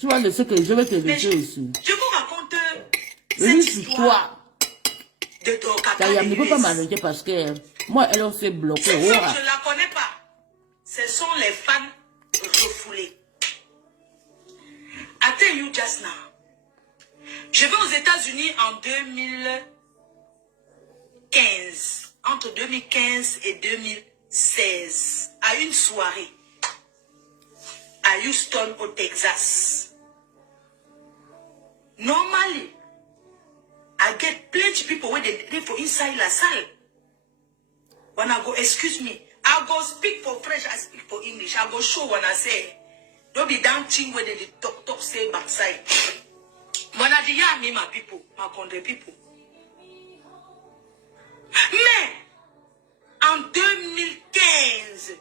Tu vois de ce que je vais te laisser aussi. Je vous raconte Oui, cette sur histoire toi. de ton caca Kayam de ne peut pas US. m'arrêter parce que moi, elle s'est bloquée. Cette femme, je ne la connais pas. Ce sont les fans refoulés. I tell you just now. Je vais aux États-Unis en 2015. Entre 2015 et 2016. À une soirée. À Houston, au Texas. Normally, I get plenty of people when they for inside la salle. When I go, excuse me, I go speak for French, I speak for English. I go show when I say, don't be dancing when they talk say backside. When I say, me, my people, my country people. Mais, en 2015,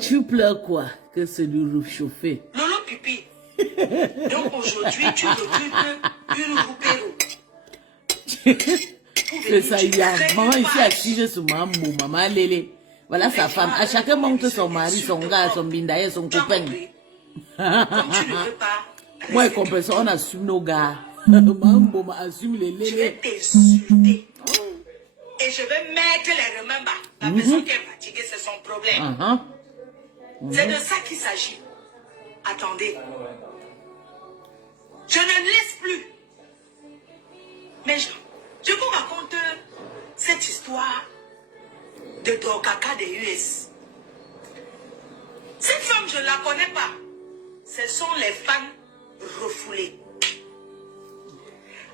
tu pleures quoi? Que c'est du réchauffé. Lolo Pipi. Donc aujourd'hui, tu recrutes une roupéro. C'est ça, il y a maman ici assise sur maman Lélé. Voilà sa femme. À chacun montre son mari, son gars, son bindaye, son copain. Moi et compris, on assume nos gars. Maman assume les Je Lélé. vais t'insulter. Et je vais mettre les remembers. La personne qui est fatiguée, c'est son problème. C'est de ça qu'il s'agit. Attendez. Je ne laisse plus. Mais je vous raconte cette histoire de ton caca des US. Cette femme, je ne la connais pas. Ce sont les fans refoulés.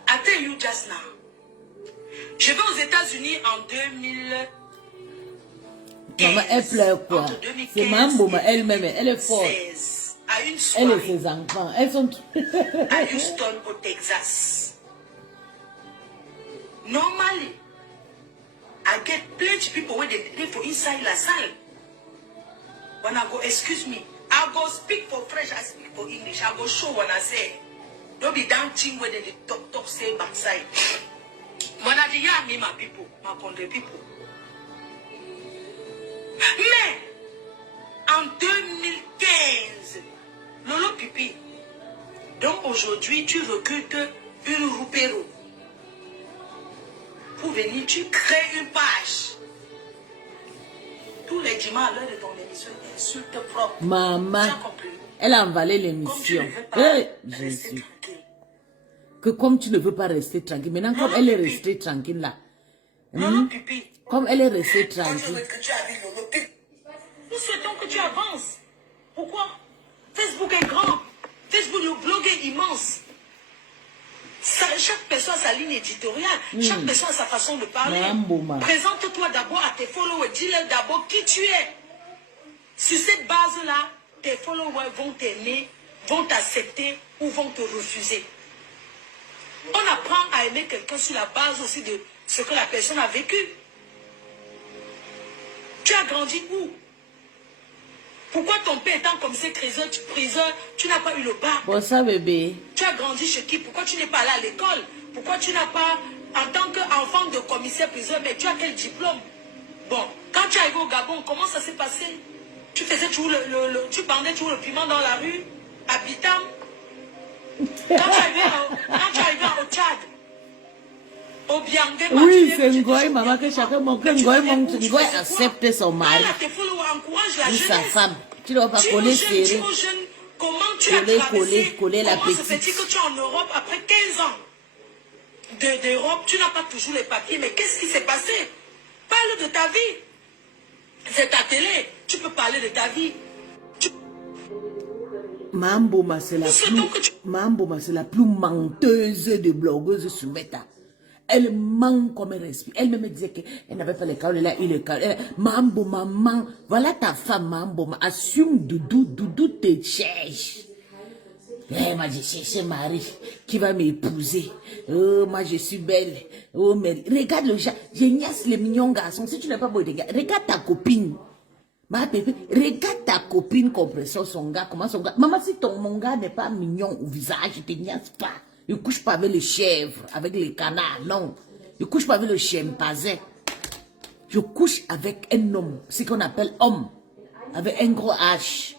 I tell you just now. Je vais aux États-Unis en 2015. Maman, elle pleure quoi? C'est maman elle-même, elle est forte. À une Elle soirée. et ses enfants, elles sont... À Houston, au Texas. Normally, I get plenty of people when they for inside la salle. When I go, excuse me, I go speak for French, I speak for English. I go show when I say, don't be dancing when they talk say backside. When I say, me, my people, my country people. Mais, en 2015, Lolo Pipi, donc aujourd'hui, tu recrutes une roupéro. Pour venir, tu crées une page. Tous les dimanches, à l'heure de ton émission, insulte propre. Maman, Tu as compris? elle a emballé l'émission. Jésus. Que comme tu ne veux pas rester tranquille, maintenant comme elle est restée tranquille là, Lolo Pipi, comme elle est restée tranquille, nous souhaitons que tu avances. Pourquoi? Facebook est grand. Facebook, le blog est immense. Chaque personne a sa ligne éditoriale. Chaque personne a sa façon de parler. Présente-toi d'abord à tes followers. Dis-leur d'abord qui tu es. Sur cette base-là, tes followers vont t'aimer, vont t'accepter ou vont te refuser. On apprend à aimer quelqu'un sur la base aussi de ce que la personne a vécu. Tu as grandi où? Pourquoi ton père étant comme ça, priseur, tu n'as pas eu le bac? bon ça bébé, Tu as grandi chez qui? Pourquoi tu n'es pas allé à l'école? Pourquoi tu n'as pas, en tant qu'enfant de commissaire priseur, mais tu as quel diplôme? Bon, quand tu es arrivé au Gabon, comment ça s'est passé? Tu faisais toujours tu bandais toujours le piment dans la rue, à Bitam. Quand tu es arrivé au Tchad, au Biangé, oui c'est Ngoï, maman, que chacun montre, Ngoï accepte son mari, ou sa femme. Tu ne dois pas coller serré, comment tu as traversé, coller la comment se petite. fait-il que tu es en Europe après 15 ans d'Europe, tu n'as pas toujours les papiers, mais qu'est-ce qui s'est passé? Parle de ta vie. C'est ta télé, tu peux parler de ta vie. Mamboma, c'est la plus menteuse de blogueuses sur Meta. Elle ment comme elle respire. Elle me disait qu'elle n'avait pas les câbles, elle a eu les câbles. Mamboma, ment. Voilà ta femme, Mamboma. Assume Doudou te cherche. Eh, moi, j'ai cherché Marie qui va m'épouser. Oh, moi, je suis belle. Oh, mais regarde le chat. Génias, les mignons garçons. Si tu n'as pas beau regarde ta copine. Ma bébé, regarde ta copine compression, son gars, comment son gars. Maman, si mon gars n'est pas mignon au visage, il te niaise pas. Il ne couche pas avec les chèvres, avec les canards, non. Il ne couche pas avec le chimpanzé. Je couche avec un homme, ce qu'on appelle homme, avec un gros H.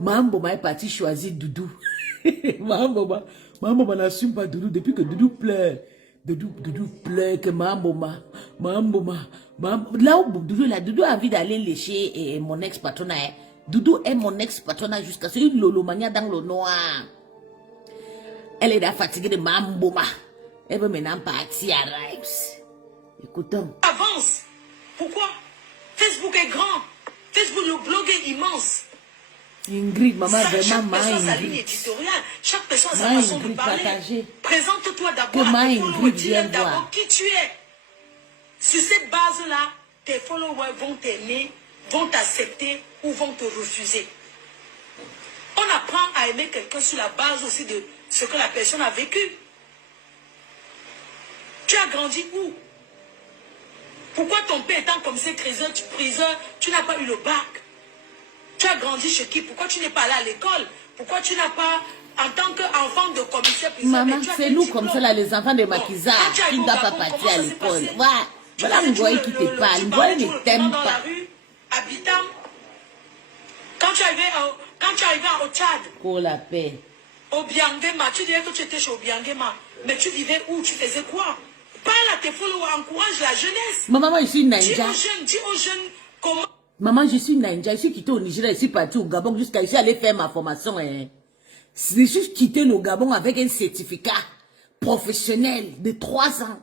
Mamboma est parti choisir Doudou. Mamboma n'assume pas Doudou depuis que Doudou pleure. Doudou pleure que Mamboma. Là où Doudou a envie d'aller lécher mon ex-patronat. Doudou est mon ex-patronat jusqu'à ce qu'il lolomania dans le noir. Elle est fatiguée de Mamboma. Elle veut maintenant partir à Rives. Écoutons. Avance. Pourquoi? Facebook est grand. Facebook, le blog est immense. Ingrid, maman, vraiment, Chaque personne a sa ligne Ingrid. éditoriale. Chaque personne a sa façon de parler. Présente-toi d'abord à tes followers. Dis-leur d'abord qui tu es. Sur cette base-là, tes followers vont t'aimer, vont t'accepter ou vont te refuser. On apprend à aimer quelqu'un sur la base aussi de ce que la personne a vécu. Tu as grandi où? Pourquoi ton père étant commissaire priseur, tu n'as pas eu le bac? Tu as grandi chez qui? Pourquoi tu n'es pas allé à l'école? Pourquoi tu n'as pas, en tant qu'enfant de commissaire priseur... Maman, c'est nous comme ça, là, les enfants de Makiza, qui ne doivent pas partir à l'école. Voilà Ngoï qui te parle. Ngoï ne t'aime pas. À Bitam, quand tu arrivais au Tchad, Pour la paix. au Biangema, tu disais que tu étais chez Obiangema, mais tu vivais où? Tu faisais quoi? Parle à tes followers, encourage la jeunesse. Maman, moi, je suis Dis Naija. aux jeunes comment... Maman, je suis Naija. Je suis quitté au Nigeria. Je suis parti au Gabon jusqu'à ici aller faire ma formation. Je suis quitté le Gabon avec un certificat professionnel de 3 ans.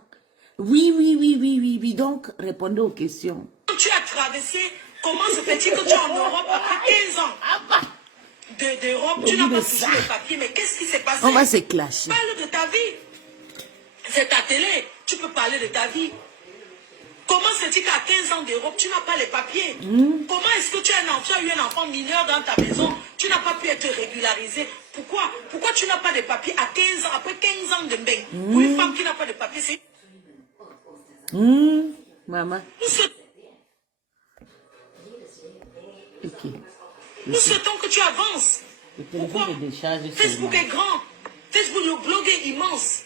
Oui. Donc, répondez aux questions. Tu as traversé, comment se fait-il que tu es en Europe après 15 ans d'Europe, tu n'as pas touché le papier, mais qu'est-ce qui s'est passé? On va se clasher. Parle de ta vie. C'est ta télé, tu peux parler de ta vie. Comment se dit qu'à 15 ans d'Europe, tu n'as pas les papiers? Comment est-ce que tu as eu un enfant mineur dans ta maison, tu n'as pas pu être régularisé? Pourquoi tu n'as pas de papiers à 15 ans, après 15 ans de bain? Pour une femme qui n'a pas de papiers, c'est... Maman. Nous souhaitons que tu avances. Pourquoi? Facebook est grand. Facebook, le blog est immense.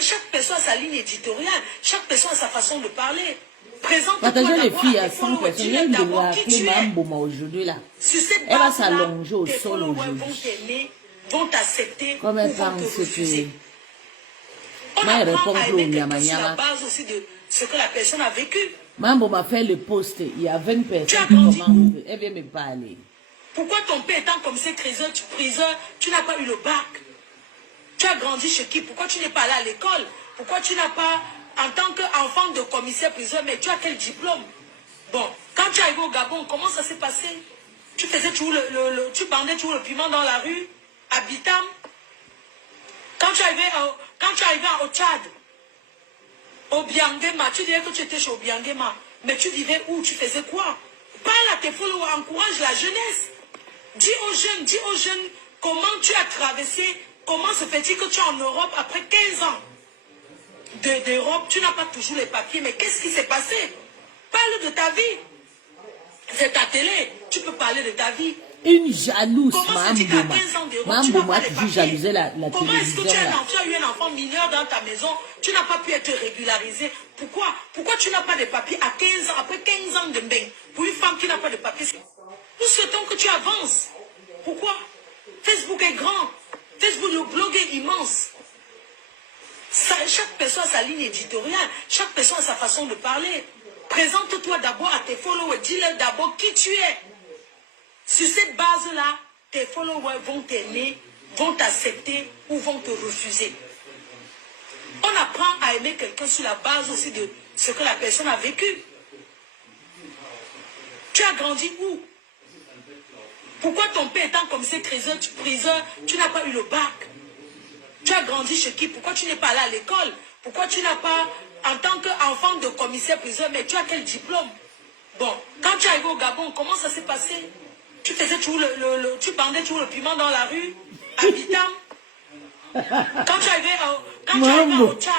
Chaque personne a sa ligne éditoriale. Chaque personne a sa façon de parler. Présente-toi Partagez les d'abord filles à à tes 100 followers. personnes. Dis-leur Il y a d'abord qui tu es. Mamboma aujourd'hui là. Sur cette Elle va base-là, s'allonger au tes sol followers vont aujourd'hui. t'aimer, vont t'accepter ou Comme elle vont te pense refuser. que... On Moi, elle apprend répond à pour aimer quelqu'un sur Nyamanyama. la base aussi de ce que la personne a vécu. Mamboma fait le post. Il y a 20 Tu as personnes qui grandi commentent. Elle vient me parler. Pourquoi ton père étant commissaire priseur, tu n'as pas eu le bac? Tu as grandi chez qui? Pourquoi tu n'es pas allé à l'école? Pourquoi tu n'as pas, en tant qu'enfant de commissaire priseur, mais tu as quel diplôme? Bon, quand tu es arrivé au Gabon, comment ça s'est passé? Tu faisais toujours tu bandais toujours le piment dans la rue, à Bitam. Quand tu arrivais au Tchad, au Biangema, tu disais que tu étais chez Obiangema, mais tu vivais où? Tu faisais quoi? Parle à tes followers, encourage la jeunesse. Dis aux jeunes comment tu as traversé, comment se fait-il que tu es en Europe après 15 ans d'Europe, tu n'as pas toujours les papiers, mais qu'est-ce qui s'est passé? Parle de ta vie. C'est ta télé, tu peux parler de ta vie. Une jalouse, Comment se dit qu'à 15 ans d'Europe, tu n'as pas les papiers? jalouser la Comment est-ce que télévision là. tu as eu un enfant mineur dans ta maison, tu n'as pas pu être régularisé? Pourquoi tu n'as pas de papiers à 15 ans, après 15 ans de bain? Pour une femme qui n'a pas de papiers, nous souhaitons que tu avances. Pourquoi? Facebook est grand. Facebook, le blog est immense. Chaque personne a sa ligne éditoriale. Chaque personne a sa façon de parler. Présente-toi d'abord à tes followers. Dis-leur d'abord qui tu es. Sur cette base-là, tes followers vont t'aimer, vont t'accepter ou vont te refuser. On apprend à aimer quelqu'un sur la base aussi de ce que la personne a vécu. Tu as grandi où? Pourquoi ton père étant commissaire priseur, tu n'as pas eu le bac? Tu as grandi chez qui? Pourquoi tu n'es pas allé à l'école? Pourquoi tu n'as pas, en tant qu'enfant de commissaire priseur, mais tu as quel diplôme? Bon, quand tu es arrivé au Gabon, comment ça s'est passé? Tu faisais toujours tu bandais toujours le piment dans la rue, à Bitam. Quand tu arrivais au Tchad,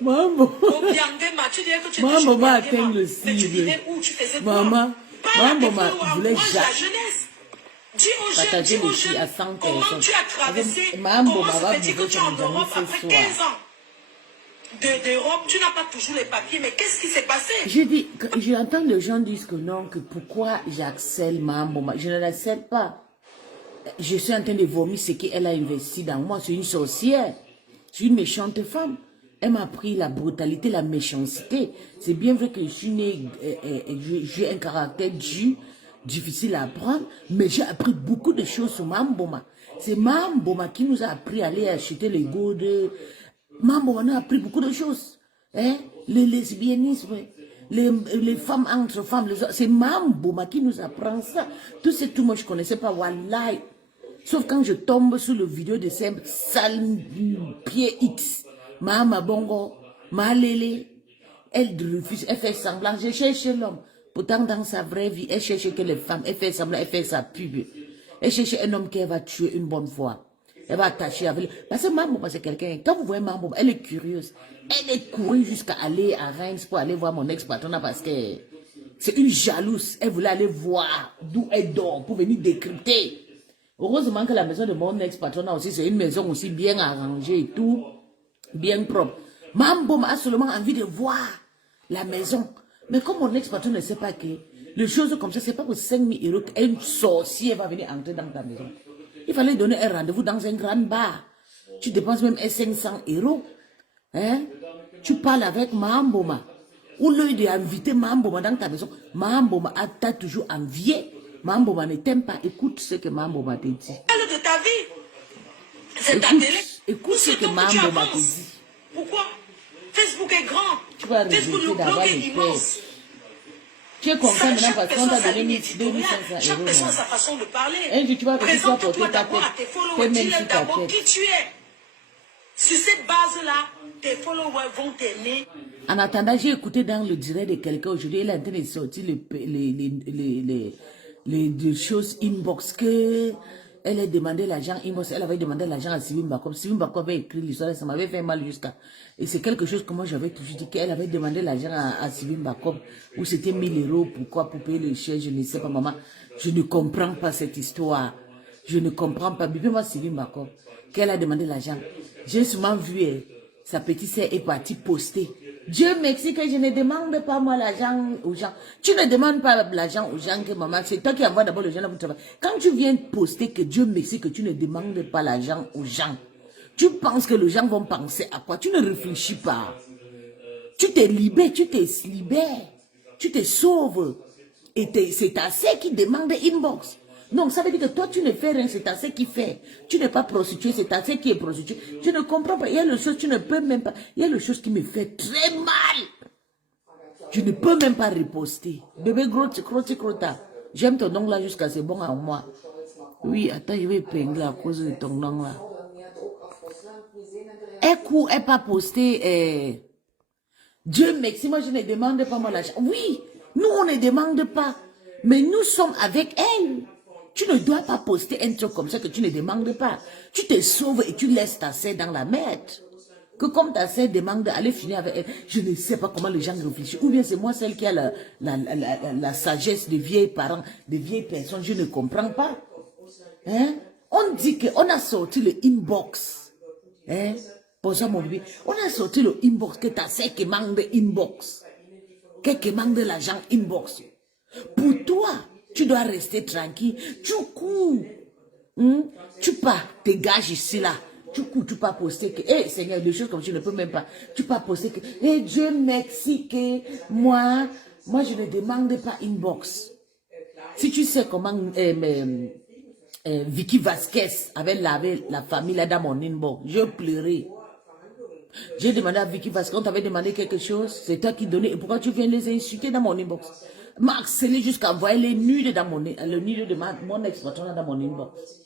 Maman. au Biangema, tu disais que tu étais chez Mamboma Obiangema, atteint le mais tu cible. vivais où? Tu faisais quoi? Maman. Parle à tes Mamboma followers, voulait encourage la jeunesse. Dis partager aux les filles à jeunes 100 comment personnes. tu as traversé, Mamboma comment se va fait-il que bouffer tu es en son Europe ce après soir. 15 ans de robes, tu n'as pas toujours les papiers. Mais qu'est-ce qui s'est passé? Je dis, j'entends les gens dire que non, que pourquoi j'accède Mahamboma. Je ne l'accède pas. Je suis en train de vomir ce qu'elle a investi dans moi. C'est une sorcière. C'est une méchante femme. Elle m'a appris la brutalité, la méchanceté. C'est bien vrai que je suis née, j'ai un caractère dur, difficile à apprendre, mais j'ai appris beaucoup de choses sur Mahamboma. C'est Mahamboma qui nous a appris à aller acheter les gourdes. Mahamboma nous a appris beaucoup de choses. Hein? Le lesbianisme, les femmes entre femmes, c'est Mahamboma qui nous apprend ça. Tout c'est tout, moi je ne connaissais pas, wallahi. Sauf quand je tombe sur le vidéo de ces sales pieds X. Mahama Bongo, Malele, elle refuse, elle fait semblant, j'ai cherché l'homme. Pourtant, dans sa vraie vie, elle cherche que les femmes, elle fait semblant, elle fait sa pub. Elle cherche un homme qu'elle va tuer une bonne fois. Elle va attacher avec lui. Parce que Mahama, c'est quelqu'un, quand vous voyez Mahama, elle est curieuse. Elle est courue jusqu'à aller à Reims pour aller voir mon ex-patron parce que c'est une jalouse. Elle voulait aller voir d'où elle dort pour venir décrypter. Heureusement que la maison de mon ex-patron aussi, c'est une maison aussi bien arrangée et tout. Bien propre. Mahamboma a seulement envie de voir la maison. Mais comme mon ex-patron ne sait pas que les choses comme ça, c'est pas pour 5 000 € qu'un sorcier va venir entrer dans ta maison. Il fallait donner un rendez-vous dans un grand bar. Tu dépenses même 500 €. Hein? Tu parles avec Mahamboma. Au lieu d'inviter Mahamboma dans ta maison, Mahamboma t'a toujours envié. Mahamboma ne t'aime pas. Écoute ce que Mahamboma te dit. Parle de ta vie. C'est ta télé. Écoute ce que Mahamboma te dit. Pourquoi? Facebook est grand. Tu vas Facebook, le blog est immense. Tu es content maintenant parce qu'on t'a donné 2500 €. Chaque personne a sa façon de parler. Un jour, tu vas Présente-toi d'abord à tes followers. Dis-leur d'abord qui tu es. Sur cette base-là, tes followers vont t'aimer. En attendant, j'ai écouté dans le direct de quelqu'un aujourd'hui, il est en train de sortir les choses inbox que elle a demandé l'argent inbox, elle avait demandé l'argent à Sylvie Mbakov. Sylvie Mbakov avait écrit l'histoire, ça m'avait fait mal jusqu'à. Et c'est quelque chose que moi j'avais toujours dit qu'elle avait demandé l'argent à Sylvie Mbakov, où c'était 1 000 €, pourquoi, pour payer le chèque, je ne sais pas, maman. Je ne comprends pas cette histoire. Je ne comprends pas. Bébé, moi, Sylvie Mbakov, qu'elle a demandé l'argent. J'ai souvent vu, sa petite sœur est partie poster. Dieu merci que je ne demande pas moi l'argent aux gens. Tu ne demandes pas l'argent aux gens que maman, c'est toi qui envoie d'abord le gens pour travailler. Quand tu viens poster que Dieu merci que tu ne demandes pas l'argent aux gens, tu penses que les gens vont penser à quoi? Tu ne réfléchis pas. Tu te libères, tu te sauves. Et c'est ta sœur qui demande inbox. Non, ça veut dire que toi, tu ne fais rien, c'est ta sœur qui fait. Tu n'es pas prostituée, c'est ta sœur qui est prostituée. Tu ne comprends pas. Il y a des choses, tu ne peux même pas. Il y a des choses qui me fait très mal. Je ne peux même pas riposter. Bébé Crota, j'aime ton nom là jusqu'à c'est bon à moi. Oui, attends, je vais épingler à cause de ton nom là. Elle n'a pas posté. Dieu merci, moi je ne demande pas moi l'argent. Oui, nous on ne demande pas. Mais nous sommes avec elle. Tu ne dois pas poster un truc comme ça que tu ne demandes pas. Tu te sauves et tu laisses ta sœur dans la merde. Que comme ta sœur demande d'aller finir avec elle, je ne sais pas comment les gens réfléchissent. Ou bien c'est moi celle qui a la sagesse de vieilles parents, de vieilles personnes, je ne comprends pas. Hein? On dit qu'on a sorti le inbox. Hein? Pour ça mon bébé, on a sorti le inbox, que ta sœur qui manque de inbox. Qui manque de l'argent inbox. Pour toi, tu dois rester tranquille. Tu cours. Tu pars, tes gages ici, là. Tu cours, tu pas poster que, hé Seigneur, des choses comme tu ne peux même pas. Tu pas poster que, hé Dieu merci que moi je ne demande pas inbox. Si tu sais comment Vicky Vasquez avait lavé la famille là dans mon inbox, je pleurais. J'ai demandé à Vicky Vasquez, on t'avait demandé quelque chose, c'est toi qui donnais, et pourquoi tu viens les insulter dans mon inbox? M'a harcelé jusqu'à envoyer les nudes dans mon mon ex-patron dans mon inbox.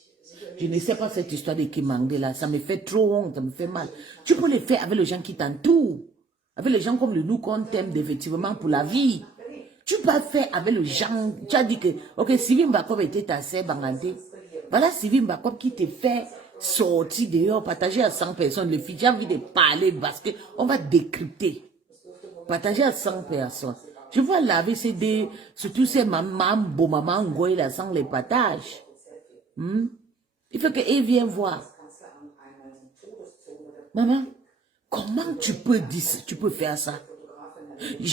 Je ne sais pas cette histoire de Kimangé là, ça me fait trop honte, ça me fait mal. Tu peux le faire avec les gens qui t'entourent, avec les gens comme le nous qu'on t'aime effectivement pour la vie. Tu peux faire avec les gens, tu as dit que, ok, Sylvie Mbakov était ta sœur Bangante. Voilà Sylvie Mbakov qui te fait sortir dehors, partager à 100 personnes. Les filles, j'ai envie de parler parce qu'on va décrypter. Partager à 100 personnes. Je vois laver ces deux, surtout ces mamans, maman, goy là, sans les partages. Il faut qu'elle vienne voir. Maman, Comment tu peux dire, tu peux faire ça?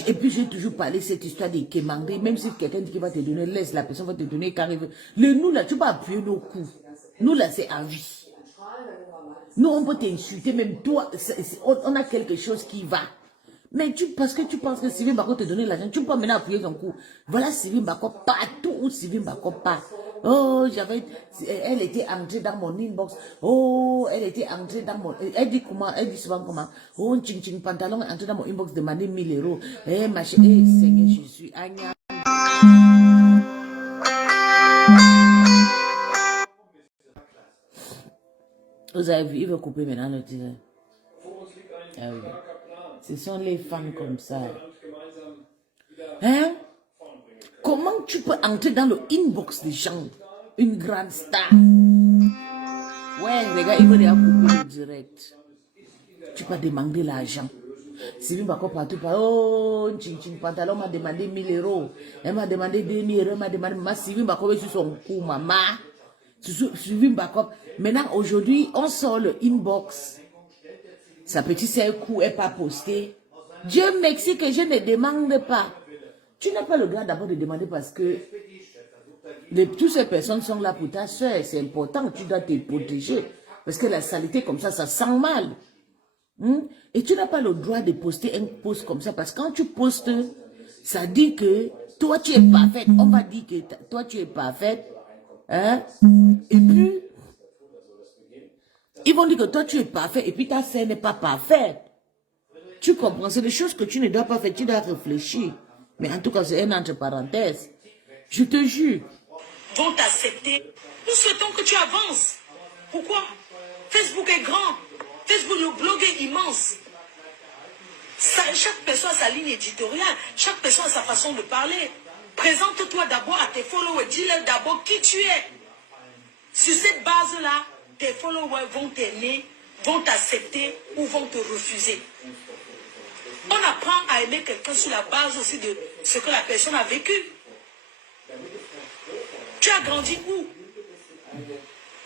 Et puis j'ai toujours parlé de cette histoire des Kemangé, même si quelqu'un dit qu'il va te donner, laisse la personne va te donner quand il veut. Nous là, tu peux appuyer nos coups. Nous là, c'est à vie. Nous, on peut t'insulter, même toi, on a quelque chose qui va. Mais parce que tu penses que Sylvie Bako te donner l'argent, tu peux maintenant appuyer ton coup. Voilà Sylvie Bako partout où Sylvie Bako part. Oh, elle était entrée dans mon inbox. Oh, elle était entrée dans mon, elle dit comment, elle dit souvent comment. Oh, ching ching pantalon est entré dans mon inbox, demander 1000 euros. Eh, machin, eh, Seigneur Jésus, Agna. Vous avez vu, il veut couper maintenant le tir. Ah oui. Ce sont les femmes comme ça. Hein? Comment tu peux entrer dans le inbox des gens? Une grande star. Ouais, les gars, ils veulent déjà couper le direct. Tu peux demander l'argent. Sylvie Bako partout, oh, ching pantalon m'a demandé 1000 euros. Elle m'a demandé 2000 euros, elle m'a demandé, ma Sylvie Bako sur son coup, maman. Sylvie Bako. Maintenant, aujourd'hui, on sort le inbox. Sa petite sœur coup n'est pas postée. Dieu merci que je ne demande pas. Tu n'as pas le droit d'abord de demander parce que toutes ces personnes sont là pour ta soeur. C'est important, tu dois te protéger. Parce que la saleté comme ça sent mal. Et tu n'as pas le droit de poster un post comme ça. Parce que quand tu postes, ça dit que toi tu es parfaite. On va dire que toi tu es parfaite. Hein? Et puis, ils vont dire que toi tu es parfait. Et puis ta sœur n'est pas parfaite. Tu comprends? C'est des choses que tu ne dois pas faire. Tu dois réfléchir. Mais en tout cas, c'est un entre parenthèses. Je te jure. Vont t'accepter. Nous souhaitons que tu avances. Pourquoi? Facebook est grand. Facebook, le blog est immense. Chaque personne a sa ligne éditoriale. Chaque personne a sa façon de parler. Présente-toi d'abord à tes followers. Dis-leur d'abord qui tu es. Sur cette base-là, tes followers vont t'aimer, vont t'accepter ou vont te refuser. On apprend à aimer quelqu'un sur la base aussi de ce que la personne a vécu. Tu as grandi où?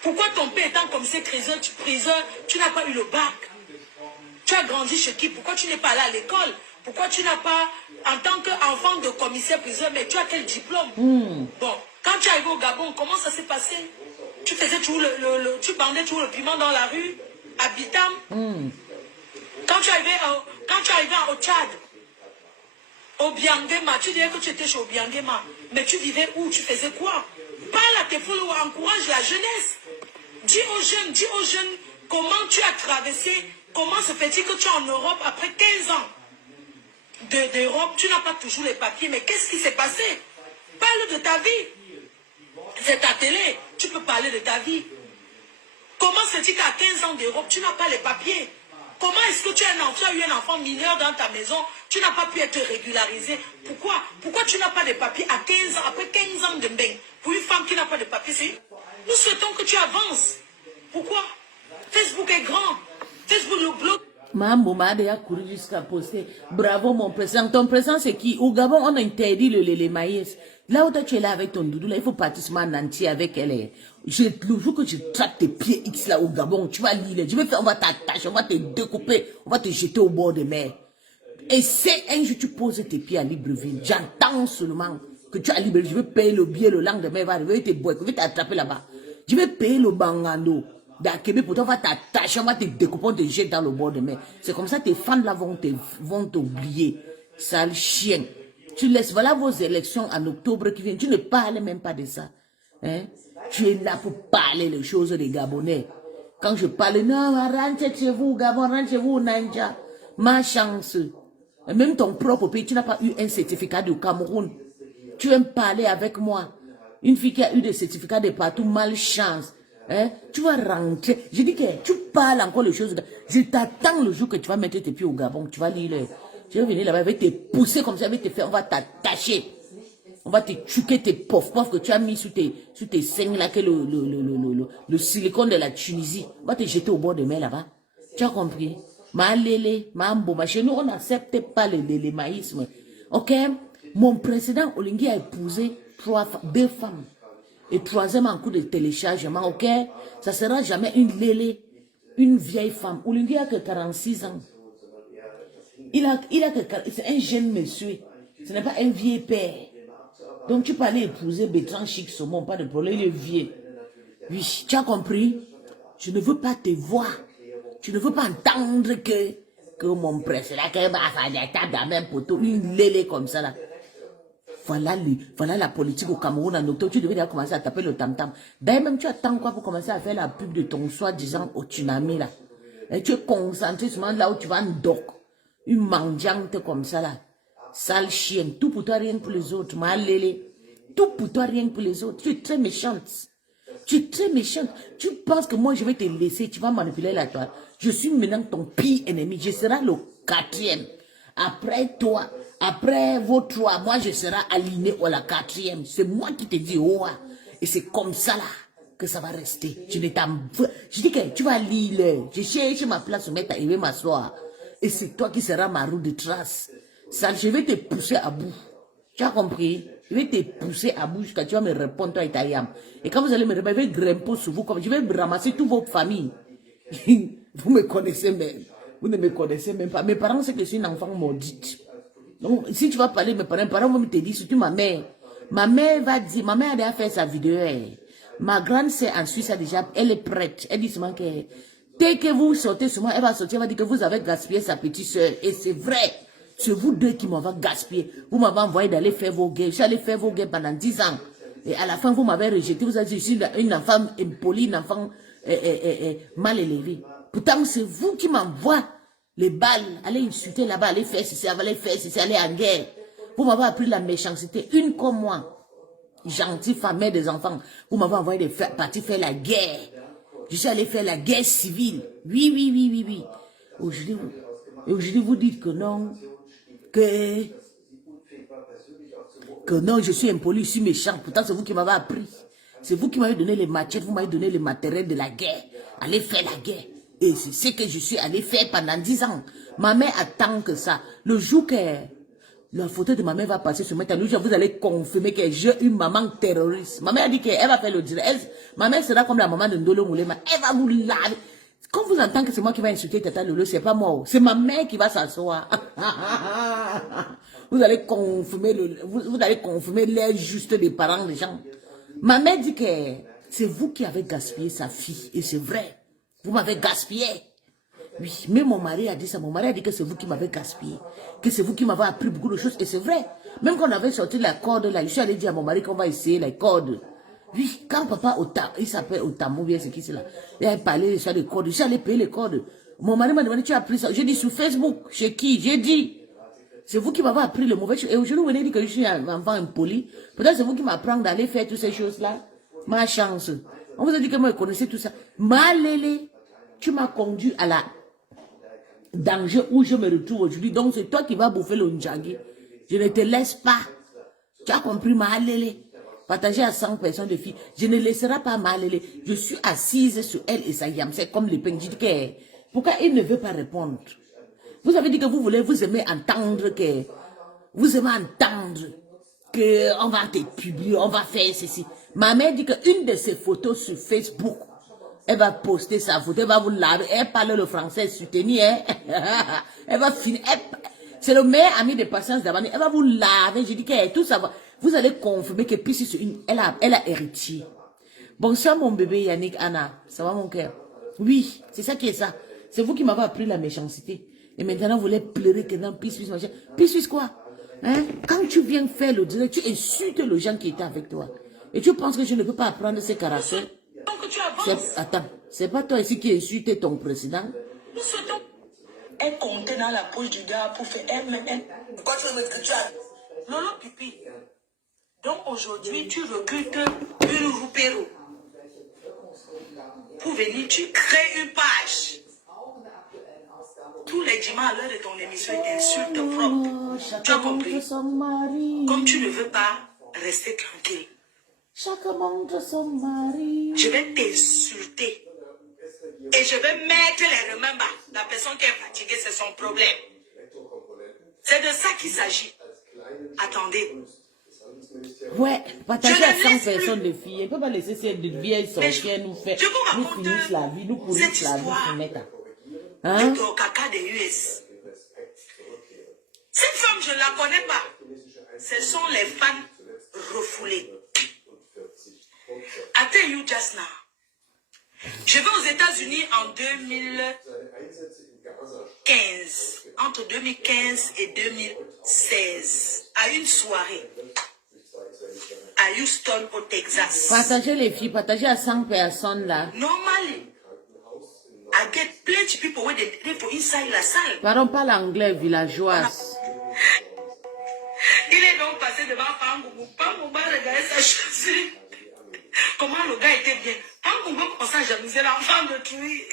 Pourquoi ton père étant commissaire priseur, tu n'as pas eu le bac? Tu as grandi chez qui? Pourquoi tu n'es pas allé à l'école? Pourquoi tu n'as pas, en tant qu'enfant de commissaire priseur, mais tu as quel diplôme? Bon, quand tu es arrivé au Gabon, comment ça s'est passé? Tu faisais toujours tu bandais toujours le piment dans la rue, à Bitam. Quand tu arrivais au Tchad, au Biangema, tu disais que tu étais chez Obiangema, mais tu vivais où? Tu faisais quoi? Parle à tes followers, encourage la jeunesse. Dis aux jeunes comment tu as traversé, comment se fait-il que tu es en Europe après 15 ans d'Europe, tu n'as pas toujours les papiers, mais qu'est-ce qui s'est passé? Parle de ta vie. C'est ta télé, tu peux parler de ta vie. Comment se fait-il qu'à 15 ans d'Europe, tu n'as pas les papiers? Comment est-ce que tu as eu un enfant mineur dans ta maison, tu n'as pas pu être régularisé? Pourquoi tu n'as pas de papiers à 15 ans, après 15 ans de bain? Pour une femme qui n'a pas de papiers, nous souhaitons que tu avances. Pourquoi? Facebook est grand. Facebook, le blog. Mambo m'a déjà couru jusqu'à poster. Bravo mon président. Ton président c'est qui? Au Gabon, on a interdit le maïs. Là où toi tu es là avec ton doudou, là, il faut partir en entier avec elle. Le jour que je traque tes pieds X là au Gabon, tu vas lire. On va t'attacher, on va te découper, on va te jeter au bord de mer. Et c'est un jour tu poses tes pieds à Libreville. J'entends seulement que tu es à Libreville. Je vais payer le billet le lendemain, il va arriver, je vais t'attraper là-bas. Je vais payer le bangando. D'Akébé, pour toi, on va t'attacher, on va te découper, on te jeter dans le bord de mer. C'est comme ça, tes fans là vont t'oublier. Sale chien. Tu laisses, voilà vos élections en octobre qui viennent. Tu ne parles même pas de ça. Hein? Tu es là pour parler les choses des Gabonais. Quand je parle, non, rentrez chez vous, Gabon, rentrez chez vous, Nanja. Ma chance. Et même ton propre pays, tu n'as pas eu un certificat du Cameroun. Tu aimes parler avec moi. Une fille qui a eu des certificats de partout, malchance. Hein? Tu vas rentrer. Je dis que tu parles encore les choses. Je t'attends le jour que tu vas mettre tes pieds au Gabon. Tu vas lire. Tu vas venir là-bas, je vais te pousser comme ça, on va t'attacher. On va te chuquer tes pof que tu as mis sur tes seins là, que le silicone de la Tunisie. On va te jeter au bord de mer là-bas. Tu as compris? Chez nous, on n'accepte pas le maïsme. Ok? Mon président Olingi a épousé 2 femmes. Et troisième en coup de téléchargement, ok? Ça sera jamais une lélé, une vieille femme. Olingi a que 46 ans. C'est un jeune monsieur. Ce n'est pas un vieux père. Donc tu peux aller épouser Bertrand Chic Saumon, pas de problème, il est vieux. Oui, tu as compris? Je ne veux pas te voir. Tu ne veux pas entendre que mon président, que va faire des tables dans le même poteau, une lélé comme ça là. Voilà la politique au Cameroun en octobre. Tu devais déjà commencer à taper le tam-tam. D'ailleurs, même tu attends quoi pour commencer à faire la pub de ton soi-disant au tsunami là. Et tu es concentré seulement là où tu vas en doc. Une mendiante comme ça là. Sale chienne. Tout pour toi, rien pour les autres. Malélé. Tout pour toi, rien pour les autres. Tu es très méchante. Tu es très méchante. Tu penses que moi je vais te laisser. Tu vas manipuler la toile. Je suis maintenant ton pire ennemi. Je serai le 4e. Après toi, après vos 3, moi je serai aligné au la 4e. C'est moi qui te dis, oh, et c'est comme ça là que ça va rester. Je dis que tu vas lire. Je cherche ma place où mettre et je vais m'asseoir. Et c'est toi qui seras ma roue de trace. Ça, je vais te pousser à bout. Tu as compris? Je vais te pousser à bout jusqu'à tu vas me répondre, toi et ta yam. Et quand vous allez me répondre, je vais grimper sur vous, comme je vais ramasser toute votre famille. Vous me connaissez même. Vous ne me connaissez même pas. Mes parents, c'est que je suis une enfant maudite. Donc, si tu vas parler de mes parents vont te dire, surtout ma mère. Ma mère va dire, ma mère a déjà fait sa vidéo. Ma grande sœur en Suisse a déjà, elle est prête. Elle dit seulement que, dès que vous sortez sur moi, elle va sortir, elle va dire que vous avez gaspillé sa petite sœur. Et c'est vrai. C'est vous deux qui m'avez gaspillé. Vous m'avez envoyé d'aller faire vos guerres. Je suis allé faire vos guerres pendant 10 ans. Et à la fin, vous m'avez rejeté. Vous avez dit, je suis une enfant impolie, une enfant mal élevée. Pourtant, c'est vous qui m'envoyez les balles. Allez insulter là-bas, allez faire ceci, allez faire ceci, allez en guerre. Vous m'avez appris la méchanceté. Une comme moi, gentille femme, mère des enfants. Vous m'avez envoyé partir faire la guerre. Je suis allé faire la guerre civile. Oui. Aujourd'hui, vous dites que non. Que non, je suis impoli, je suis méchant. Pourtant, c'est vous qui m'avez appris. C'est vous qui m'avez donné les machettes, vous m'avez donné le matériel de la guerre. Allez faire la guerre. Et c'est ce que je suis allé faire pendant 10 ans. Ma mère attend que ça. Le jour que la photo de ma mère va passer sur Meta, le jour vous allez confirmer que j'ai une maman terroriste. Ma mère a dit qu'elle va faire le direct. Ma mère sera comme la maman de Ndolo Moulema. Elle va vous laver. Quand vous entendez que c'est moi qui vais insulter Tata Lolo, c'est pas moi. C'est ma mère qui va s'asseoir. Vous allez confirmer vous allez confirmer l'air juste des parents des gens. Ma mère dit que c'est vous qui avez gaspillé sa fille. Et c'est vrai. Vous m'avez gaspillé. Oui, mais mon mari a dit ça. Mon mari a dit que c'est vous qui m'avez gaspillé. Que c'est vous qui m'avez appris beaucoup de choses. Et c'est vrai. Même quand on avait sorti la corde là, je suis allé dire à mon mari qu'on va essayer la corde. Oui, quand papa, il s'appelle Otamou, bien c'est qui c'est là. Il a parlé de les cordes. Je suis allé payer les cordes. Mon mari m'a demandé, tu as appris ça. J'ai dit sur Facebook. Chez qui? J'ai dit. C'est vous qui m'avez appris le mauvais chose. Et aujourd'hui, vous venez dire que je suis un enfant impoli. Peut-être c'est vous qui m'apprenez d'aller faire toutes ces choses-là. Ma chance. On vous a dit que moi, je connaissais tout ça. Malélé, tu m'as conduit à la danger où je me retrouve aujourd'hui. Donc, c'est toi qui vas bouffer le Ndjagi. Je ne te laisse pas. Tu as compris, Malélé. Partager à 100 personnes de filles. Je ne laisserai pas Malélé. Je suis assise sur elle et sa yam. C'est comme les pingis. Pourquoi il ne veut pas répondre? Vous avez dit que vous aimez entendre que... Vous aimez entendre que on va te publier, on va faire ceci. Ma mère dit qu'une de ses photos sur Facebook, elle va poster sa photo, elle va vous laver. Elle parle le français soutenu, hein? Elle va finir. C'est le meilleur ami de Patience Dabani. Elle va vous laver. Je dis que tout ça va. Vous allez confirmer que puis elle a héritier. Bonsoir mon bébé Yannick Anna. Ça va mon cœur? Oui, c'est ça qui est ça. C'est vous qui m'avez appris la méchanceté. Et maintenant vous voulez pleurer que non, puis machin. Puis quoi? Hein? Quand tu viens faire le direct, tu insultes les gens qui étaient avec toi. Et tu penses que je ne peux pas apprendre ces caractères? Attends, c'est pas toi ici qui insulte ton président? Nous souhaitons un compte dans la poche du gars pour faire un. Pourquoi tu veux mettre que tu as Lolo Pipi. Donc aujourd'hui, tu recrutes une roupéro. Pour venir, tu crées une page. Tous les dimanches à l'heure de ton émission, il t'insulte propre. Tu as compris? Comme tu ne veux pas rester tranquille. Chaque montre son mari. Je vais t'insulter. Et je vais mettre les remembers. La personne qui est fatiguée, c'est son problème. C'est de ça qu'il s'agit. Attendez. Ouais, partager à 100 personnes de filles. On ne peut pas laisser ces vieilles sorcières nous faire. Nous finissent la vie, nous pourrissent la vie. Hein? De ton caca des US. femme, je ne la connais pas. Ce sont les fans refoulés. I tell you just now. Je vais aux États-Unis en 2015. Entre 2015 et 2016. À une soirée. À Houston, au Texas. Partagez les filles, partagez à 100 personnes là. Normally, I get plenty people when they for inside la salle. Pardon, parle anglais villageoise. Il est donc passé devant Pangoumou. Pangoumou a regardé sa chaussure. Comment le gars était bien. Pangoumou commence à jalouser l'enfant de Trouille.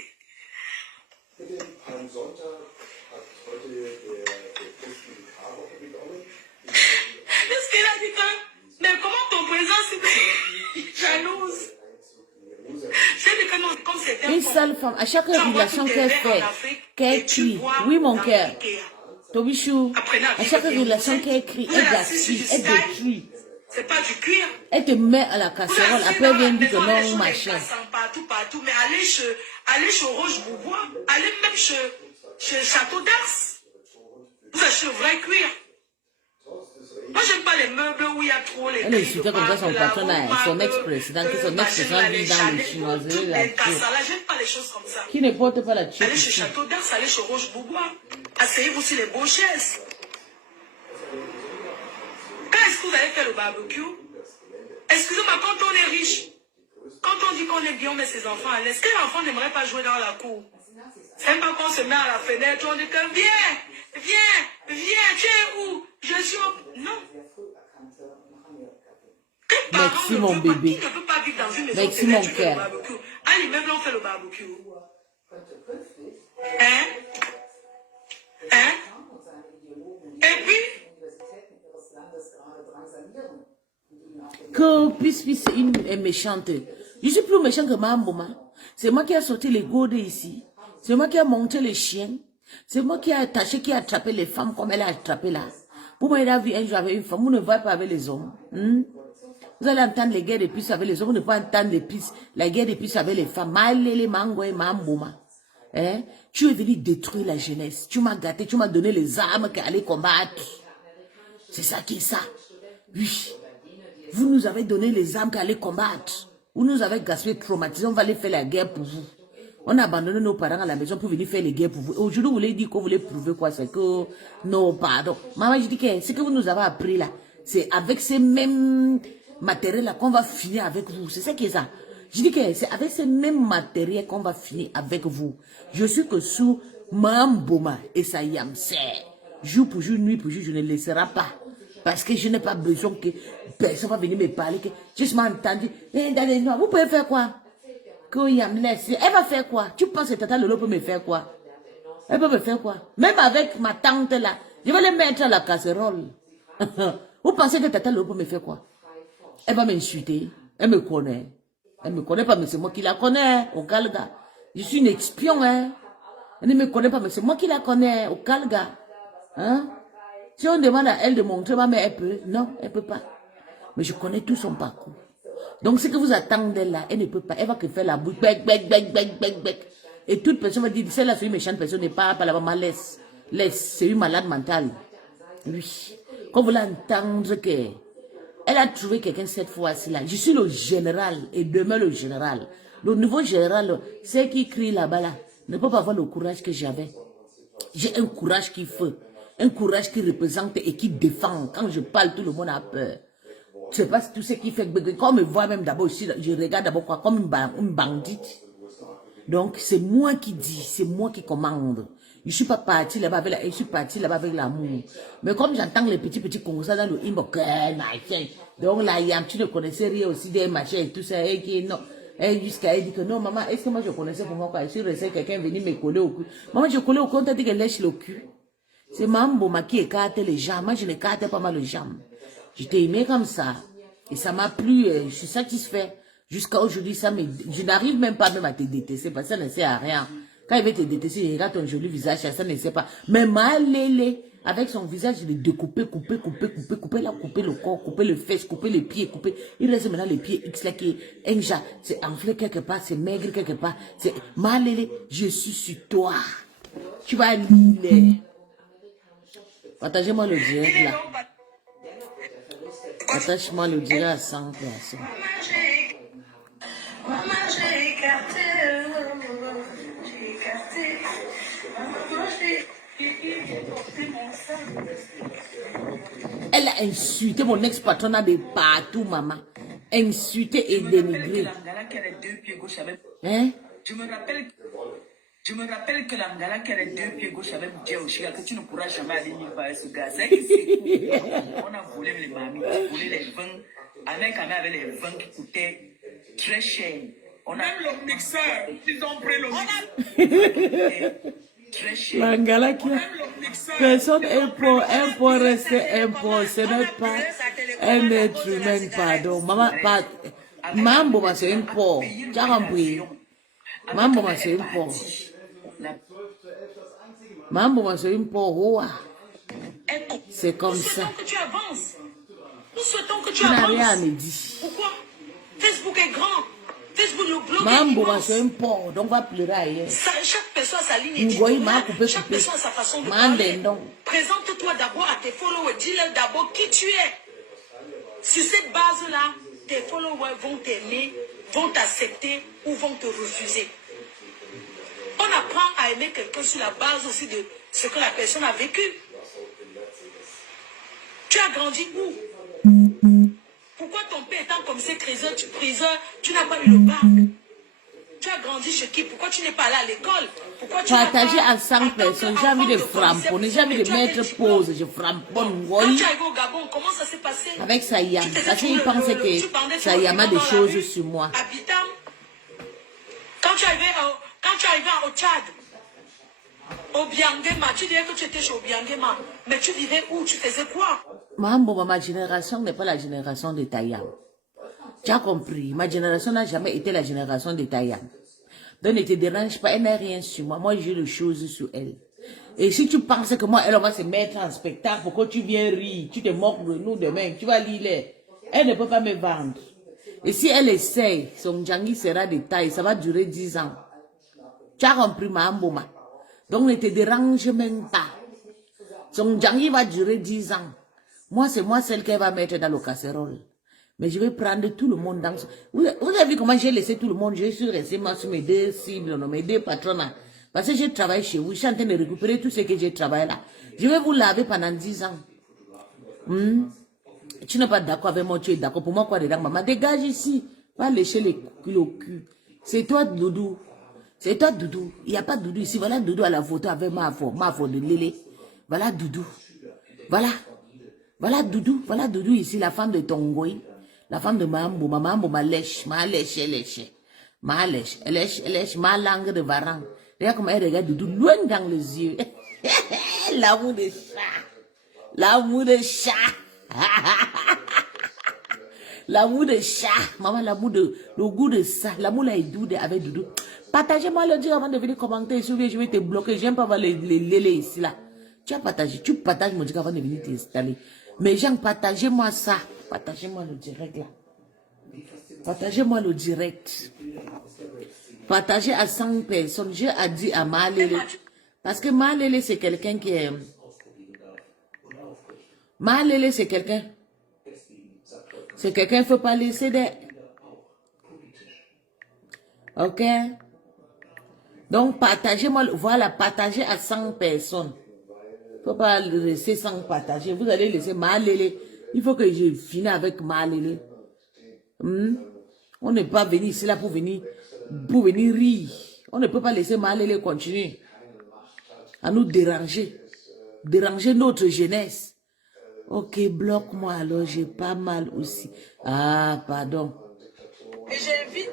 Qu'est-ce qu'il a dit quand? Mais comment ton présent s'est jalouse? J'ai dit que non, comme c'était Une seule femme, à chaque relation qu'elle fait, qu'elle crie. Oui, mon cœur. Tobichou, à chaque relation qu'elle crie, elle gaspille, elle détruit. C'est pas du cuir. Elle te met à la casserole, après elle vient dire que non, machin. Partout, mais allez chez Roche Boubois, allez même chez Château d'Ars. Vous achetez le vrai cuir. Moi, j'aime pas les meubles où il y a trop les. Elle insultait comme ça son patron, son ex-président, que son ex-président vit dans le chinoiserie, la J'aime pas les choses comme ça. qui ne porte pas la tue. Allez chez Château d'Ars, allez chez Roche Boubois. Asseyez-vous sur les beaux chaises. Quand est-ce que vous allez faire le barbecue? Excusez-moi, quand on est riche, quand on dit qu'on est bien, on met ses enfants à l'aise. Quel enfant n'aimerait pas jouer dans la cour? C'est pas qu'on se met à la fenêtre, on dit que viens, tu es où? Je suis au... Non. Merci mon bébé. Qui ne peut pas vivre dans une maison? Merci mon cœur. À l'immeuble, on fait le barbecue. Hein? Et puis, que puisse une est méchante. Je suis plus méchant que Mambouma. C'est moi qui ai sorti les gourdes ici. C'est moi qui ai monté les chiens. C'est moi qui ai attaché, qui a attrapé les femmes comme elle a attrapé là. Vous m'avez vu un jour avec une femme, vous ne voyez pas avec les hommes. Vous allez entendre les guerres de puces avec les hommes, vous ne pouvez pas entendre la guerre de puces avec les femmes. Malé, mango et Mambouma. Hein? Tu es venu détruire la jeunesse. Tu m'as gâté, tu m'as donné les armes qui allaient combattre. C'est ça qui est ça. Oui. Vous nous avez donné les armes qui allaient combattre. Vous nous avez gaspillé, traumatisé. On va aller faire la guerre pour vous. On a abandonné nos parents à la maison pour venir faire les guerres pour vous. Aujourd'hui, vous voulez dire qu'on voulait prouver quoi? C'est que, non, pardon. Maman, je dis que ce que vous nous avez appris là, c'est avec ces mêmes matériels là qu'on va finir avec vous. C'est ça qui est ça. Je dis que c'est avec ces mêmes matériels qu'on va finir avec vous. Je suis que sous Mamboma et sa yamse. Jour pour jour, nuit pour jour, je ne laisserai pas. Parce que je n'ai pas besoin que personne va venir me parler. Que juste m'entendre. Vous pouvez faire quoi? Que Yam laisse. Elle va faire quoi? Tu penses que Tata Lolo peut me faire quoi? Elle peut me faire quoi? Même avec ma tante là, je vais les mettre à la casserole. Vous pensez que Tata Lolo peut me faire quoi? Elle va m'insulter. Elle me connaît. Elle ne me connaît pas, mais c'est moi qui la connais, au Galga. Je suis une espion, hein. Elle ne me connaît pas, mais c'est moi qui la connais, au Galga. Hein? Si on demande à elle de montrer ma mère, elle peut. Non, elle ne peut pas. Mais je connais tout son parcours. Donc, ce que vous attendez là, elle ne peut pas. Elle va que faire la bouche. Bec. Et toute personne va dire, celle-là, c'est une méchante personne, n'est pas la maman, laisse. C'est une malade mentale. Oui. Quand vous l'entendez que elle a trouvé quelqu'un cette fois-ci là. Je suis le général et demain le général. Le nouveau général, c'est qui crie là-bas là, ne peut pas avoir le courage que j'avais. J'ai un courage qui fait. Un courage qui représente et qui défend. Quand je parle, tout le monde a peur. Je ne sais pas tout ce qui fait. Quand on me voit même d'abord ici, je regarde d'abord quoi, comme une bandite. Donc, c'est moi qui dis, c'est moi qui commande. Je ne suis pas parti là-bas avec je suis parti là-bas avec l'amour. Mais comme j'entends les petits comme ça dans le inbox, machin. Donc là, tu ne connaissais rien aussi des machins et tout ça. Et qui, non. Et jusqu'à elle dit que non, maman, est-ce que moi je connaissais pour moi quoi? Je suis resté quelqu'un venu me coller au cul. Maman, je collais au cul, on t'a dit qu'elle lèche le cul. C'est Mamboma qui écarte les jambes. Moi, je n'écarte pas mal les jambes. Je t'ai aimé comme ça. Et ça m'a plu. Je suis satisfait. Jusqu'à aujourd'hui, je n'arrive même pas même à te détester parce que ça ne sert à rien. Quand il veut te détester, il regarde ton joli visage, ça ne sait pas. Mais Malélé, avec son visage, il est découpé, couper là, couper le corps, couper le fesse, couper les pieds, couper. Il reste maintenant les pieds X là qui est c'est enflé quelque part, c'est maigre quelque part. C'est Malélé, je suis sur toi. Tu vas lire. Partagez-moi le direct Il est là. long, Partage-moi le direct à 100 personnes. Maman, j'ai écarté. J'ai écarté. Maman, j'ai porté mon sang. Elle a insulté mon ex-patronat de partout, maman. Insulté et dénigré. Hein? Je me rappelle que la Ngala qui a les deux pieds gauche avec Dieu Oshiga, que tu ne pourras jamais aller nulle part avec ce gars. C'est que c'est cool. On a volé les mamies, on a volé les vins. Avec Amé avait les vins qui coûtaient très cher. On a même le mixeur, ils ont pris le mixeur. Très cher. La Ngala qui a... Personne impôt rester impôt. Ce n'est pas un être humain, pardon. Maman, pas... Mambo, c'est un pot. Tu as compris? Mambo, c'est un pot. Mambo, c'est un pot. C'est comme ça. Que tu avances. Nous souhaitons que tu Tu n'as avances. rien à me dire. Pourquoi? Facebook est grand. Facebook, le blog est Mambo, immense. c'est un pot. Donc, va pleurer ailleurs. Chaque personne a sa ligne Vous voyez, éditoriale. ma coupé, Chaque coupé. personne a sa façon de Mande, parler. non. Présente-toi d'abord à tes followers. Dis-leur d'abord qui tu es. Sur cette base-là, tes followers vont t'aimer, vont t'accepter ou vont te refuser. On apprend à aimer quelqu'un sur la base aussi de ce que la personne a vécu. Tu as grandi où? Pourquoi ton père étant commissaire priseur, tu n'as pas eu le bac? Tu as grandi chez qui? Pourquoi tu n'es pas allé à l'école? Pourquoi tu n'as Partager pas à 100 personnes, j'ai envie de framponner, j'ai envie de mettre pause, je framponne, Quand oui. tu es arrivé au Gabon, comment ça s'est passé? Avec Sayam, Tu faisais parce tout qu'il le- pensait tu que bandais tout Sayam a le des temps dans la choses rue, sur moi. à Bitam. Quand tu es arrivé au Tchad, au Biangema, tu disais que tu étais chez Obiangema, mais tu vivais où? Tu faisais quoi? Mambo, ma génération n'est pas la génération de Tayam. Tu as compris, ma génération n'a jamais été la génération de Tayam. Donc ne te dérange pas, elle n'a rien sur moi. Moi, j'ai les choses sur elle. Et si tu penses que moi, elle, on va se mettre en spectacle, pourquoi tu viens rire, tu te moques de nous demain, tu vas lire. Elle ne peut pas me vendre. Et si elle essaye, son djangi sera de taille, ça va durer 10 ans. Tu as compris, Mambo, ma. Donc ne te dérange même pas. Son djangi va durer 10 ans. Moi, c'est moi celle qu'elle va mettre dans le casserole. Mais je vais prendre tout le monde dans... Vous avez vu comment j'ai laissé tout le monde? Je suis resté moi sur mes deux cibles, non, mes deux patronats. Parce que j'ai travaillé chez vous, je suis en train de récupérer tout ce que j'ai travaillé là. Je vais vous laver pendant 10 ans. Tu n'es pas d'accord avec moi, tu es d'accord. Pour moi, quoi dedans? Maman, dégage ici. Va lécher le cul. C'est toi, Doudou. C'est toi, Doudou. Il n'y a pas de Doudou ici. Voilà Doudou à la photo avec ma photo de Lélé. Voilà Doudou. Voilà. Voilà Doudou ici, la femme de Tongoï. La femme de Mambo, ma lèche, ma langue de varan. Regarde comment elle regarde Doudou loin dans les yeux. L'amour de chat. L'amour de chat. L'amour de chat. Maman, le goût de ça. L'amour là est doux avec Doudou. Partagez-moi le dire avant de venir commenter. Je vais te bloquer. J'aime pas voir les lélés ici là. Tu as partagé. Tu partages mon dire avant de venir t'installer. Mais gens, partagez-moi ça. Partagez-moi le direct là. Partagez-moi le direct. Partagez à 100 personnes. J'ai dit à Malélé. Parce que Malélé, c'est quelqu'un qui est... Malélé, c'est quelqu'un. C'est quelqu'un, il ne faut pas laisser des... Ok? Donc, partagez-moi. Voilà, partagez à 100 personnes. Il ne faut pas laisser sans partager. Vous allez laisser Malélé. Il faut que je finisse avec Malélé. On n'est pas venu ici là pour venir rire. On ne peut pas laisser Malélé continuer à nous déranger. Déranger notre jeunesse. Ok, bloque-moi alors, j'ai pas mal aussi. Ah, pardon. Et j'invite,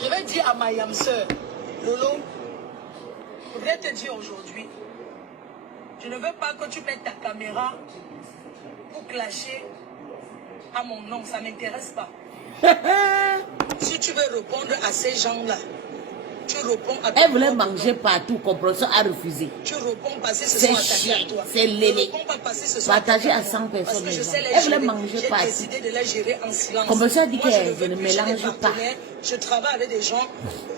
je vais dire à ma yam sœur, Lolo, je voudrais te dire aujourd'hui, je ne veux pas que tu mettes ta caméra pour clasher à mon nom, ça ne m'intéresse pas. Si tu veux répondre à ces gens-là, Tu réponds à Elle voulait manger partout, compréhension a refusé. Tu réponds parce que ce C'est sont attaqués chiant, à toi. c'est lélé. Ne réponds pas parce que ce sont Partagé attaqués à moi. 100 personnes. Parce que je sais les Elle voulait gérer. manger J'ai partout. décidé de les gérer en silence. Comme ça dit Moi, je ne qu'elle veux ne plus chez des mélange pas. partenaires. Je travaille avec des gens.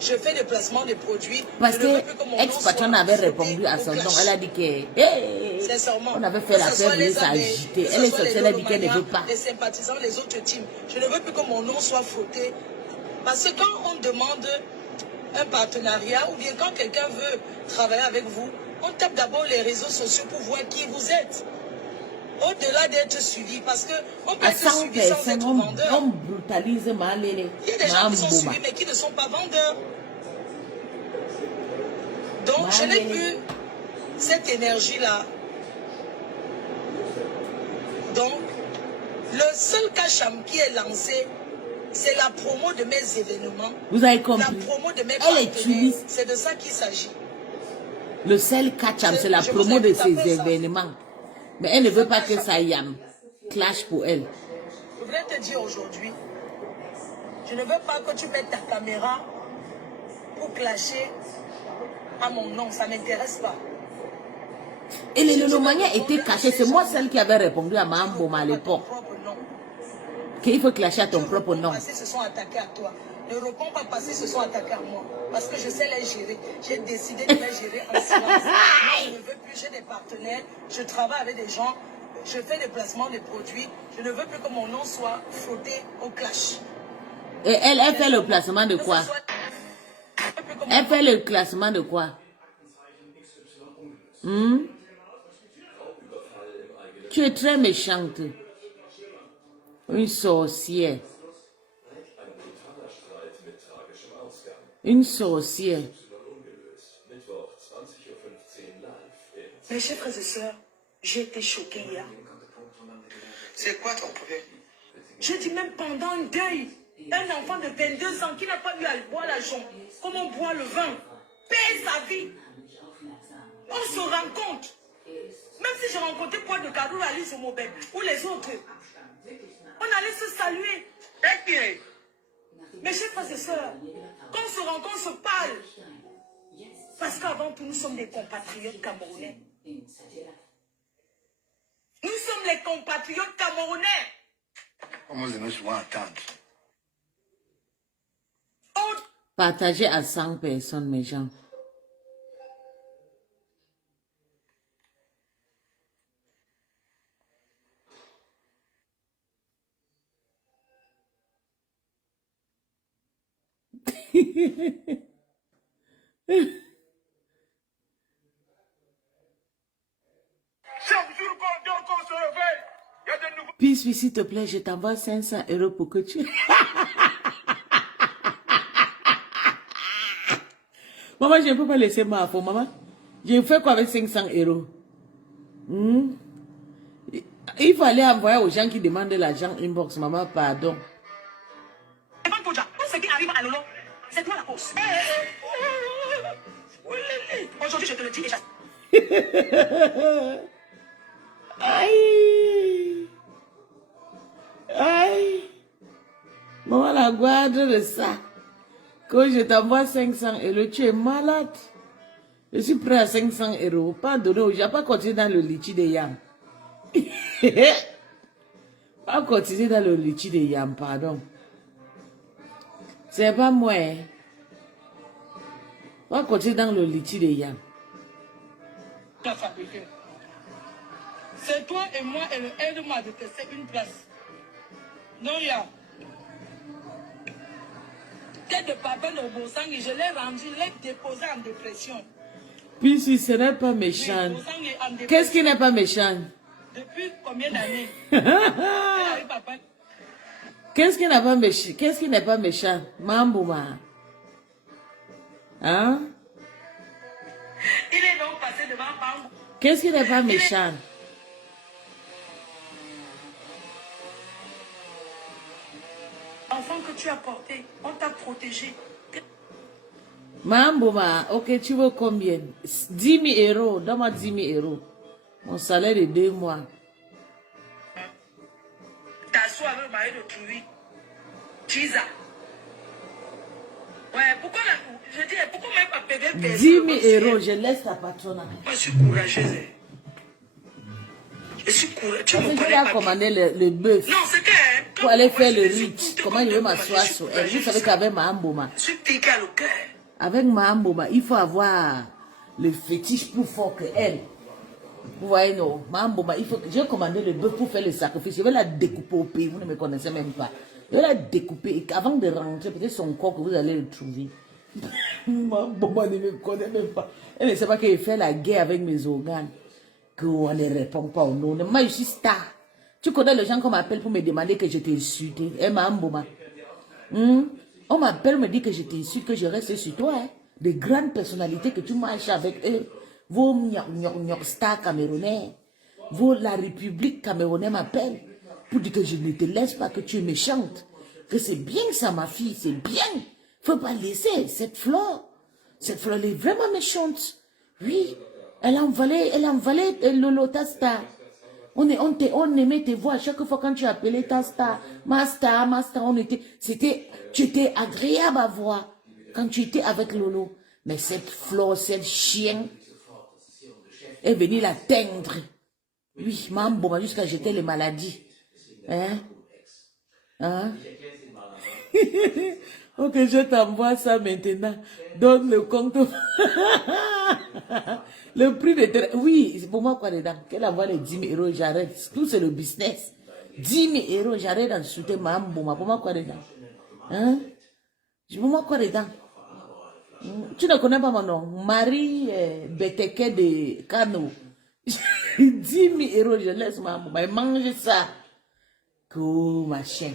Je fais des placements de produits. Parce Je ne veux que plus que mon nom ex-patron soit avait frotté répondu à au son nom. clash. Elle a dit que hey, Sincèrement, on avait fait la que ce paix, soit voulait les amis, s'agiter. que ce Elle est soit sortie, les elle a dit qu'elle ne veut lolomanias, pas. les sympathisants, les autres teams. Je ne veux plus que mon nom soit frotté. Parce que quand on demande un partenariat ou bien quand quelqu'un veut travailler avec vous, on tape d'abord les réseaux sociaux pour voir qui vous êtes. Au-delà d'être suivi, parce qu'on peut À être 100 suivi sans personnes, être vendeur. on brutalise Malélé. Il y a des gens qui sont suivis mais qui ne sont pas vendeurs. Donc je n'ai plus cette énergie-là. Donc, le seul cacham qui est lancé, c'est la promo de mes événements. Vous avez compris? La promo de mes Elle partenaires. utilise C'est de ça qu'il s'agit. le seul catch-up, c'est la Je vous promo de invite à ses faire ça. événements. Mais elle ne veut pas que ça y clash pour elle. Je voudrais te dire aujourd'hui, je ne veux pas que tu mettes ta caméra pour clasher à mon nom. Ça ne m'intéresse pas. Et les lolomanias étaient cachés. C'est moi celle qui avait répondu à Mme Boma à l'époque. Qu'il faut clasher à ton propre nom. Parce qu'ils se sont attaqués à toi. Ne réponds pas parce qu'ils se sont attaqués à moi. Parce que je sais les gérer. J'ai décidé de les gérer en silence. Moi, je ne veux plus, j'ai des partenaires. Je travaille avec des gens. Je fais des placements de produits. Je ne veux plus que mon nom soit frotté au clash. Et elle fait le placement de quoi? Elle fait le classement de quoi? Tu es très méchante. Une sorcière. Une sorcière. Mes chers frères et sœurs, j'ai été choquée hier. C'est quoi ton problème? Je dis même pendant un deuil, un enfant de 22 ans qui n'a pas eu à boire la jambe, comme on boit le vin, paie sa vie. On se rend compte. Même si j'ai rencontré Paul de Carou, Alice Mobile ou les autres, on allait se saluer. Mes chers frères et sœurs, quand on se rencontre, on se parle. Parce qu'avant tout, nous sommes des compatriotes camerounais. Nous sommes les compatriotes camerounais. Comment je me suis entendre? Partagez à 100 personnes, mes gens. Chaque jour qu'on se réveille, il y a de nouveaux... Puis, s'il te plaît, je t'envoie 500 € pour que tu... Maman, je ne peux pas laisser ma femme, maman. Je fais quoi avec 500 €? Il fallait envoyer aux gens qui demandent de l'argent inbox, maman, pardon. Tout ce qui arrive à Lolo, c'est toi la cause. Aujourd'hui, je te le dis déjà. Aïe! Aïe! Maman, la garde de ça. Quand je t'envoie 500 €, tu es malade. Je suis prêt à 500 €. Pas donner aux gens, pas continuer dans le litchi de yam. Pas continuer dans le litchi de yam, pardon. C'est pas moi. Hein. Pas continuer dans le litchi de yam. C'est toi et moi et le aide m'a détesté une place. Non, il y a. Tête de papa de Bosang, je l'ai rendu, je l'ai déposé en dépression. Puis si ce n'est pas méchant. Qu'est-ce qui n'est pas méchant? Depuis combien d'années? Qu'est-ce qui n'est pas méchant? Qu'est-ce qui n'est pas méchant? Mambouma. Hein? Il est donc passé devant Bambou. Qu'est-ce qui n'est pas méchant? Enfant que tu as porté, on t'a protégé. Mambouma, ok, tu veux combien? 10 000 €. Donne-moi 10 000 €. Mon salaire de 2 mois. T'assois avec le mari de Trouy. Chiza. Ouais, pourquoi Je dis, pourquoi même pas bébé 10 000 euros, je laisse ta patronat. Moi, je suis courageuse. Je suis courageuse. Tu Parce me que je connais vais pas. commander le bœuf Non, c'est que... pour aller faire le rite. Comment je vais m'asseoir sur elle? Vous savez qu'avec ma Mboma, Je suis piqué à le cœur. avec ma Mboma, il faut avoir le fétiche plus fort que elle. Vous voyez, non, ma Mboma, il faut que j'ai commandé le bœuf pour faire le sacrifice. Je vais la découper au pays, vous ne me connaissez même pas. Je vais la découper et avant de rentrer, peut-être son corps que vous allez le trouver. Ma Mboma ne me connaît même pas. Elle ne sait pas que je fais la guerre avec mes organes. Qu'on ne répond pas au nom. Moi, je suis star. Tu connais les gens qu'on m'appelle pour me demander que je t'ai insulté. Eh, ma Mboma. On m'appelle, me dit que je t'insulte, que je reste sur toi. Hein. Des grandes personnalités que tu marches avec eux. Vos stars camerounais. La République camerounaise m'appelle. Pour dire que je ne te laisse pas, que tu es méchante. Que c'est bien ça, ma fille, c'est bien. Faut pas laisser cette fleur. Cette fleur, elle est vraiment méchante. Oui. Elle a envolé Lolo, ta star. On aimait tes voix. Chaque fois quand tu appelais ta star, ma star, tu étais agréable à voir quand tu étais avec Lolo. Mais cette fleur, cette chien, est venue la teindre. Oui, maman, jusqu'à jeter les maladies. Hein? Hein? Ok, je t'envoie ça maintenant. Donne le compte. Le prix de... Oui, c'est pour moi quoi dedans. Qu'elle envoie les 10 000 euros, j'arrête. Tout c'est le business. 10 000 euros, j'arrête d'insulter ma Mbouma. Pour moi quoi dedans? Hein? Pour moi quoi dedans? Tu ne connais pas mon nom? Marie Beteke de Kano. 10 000 euros, je laisse ma Mbouma. Elle mange ça. Oh, machin.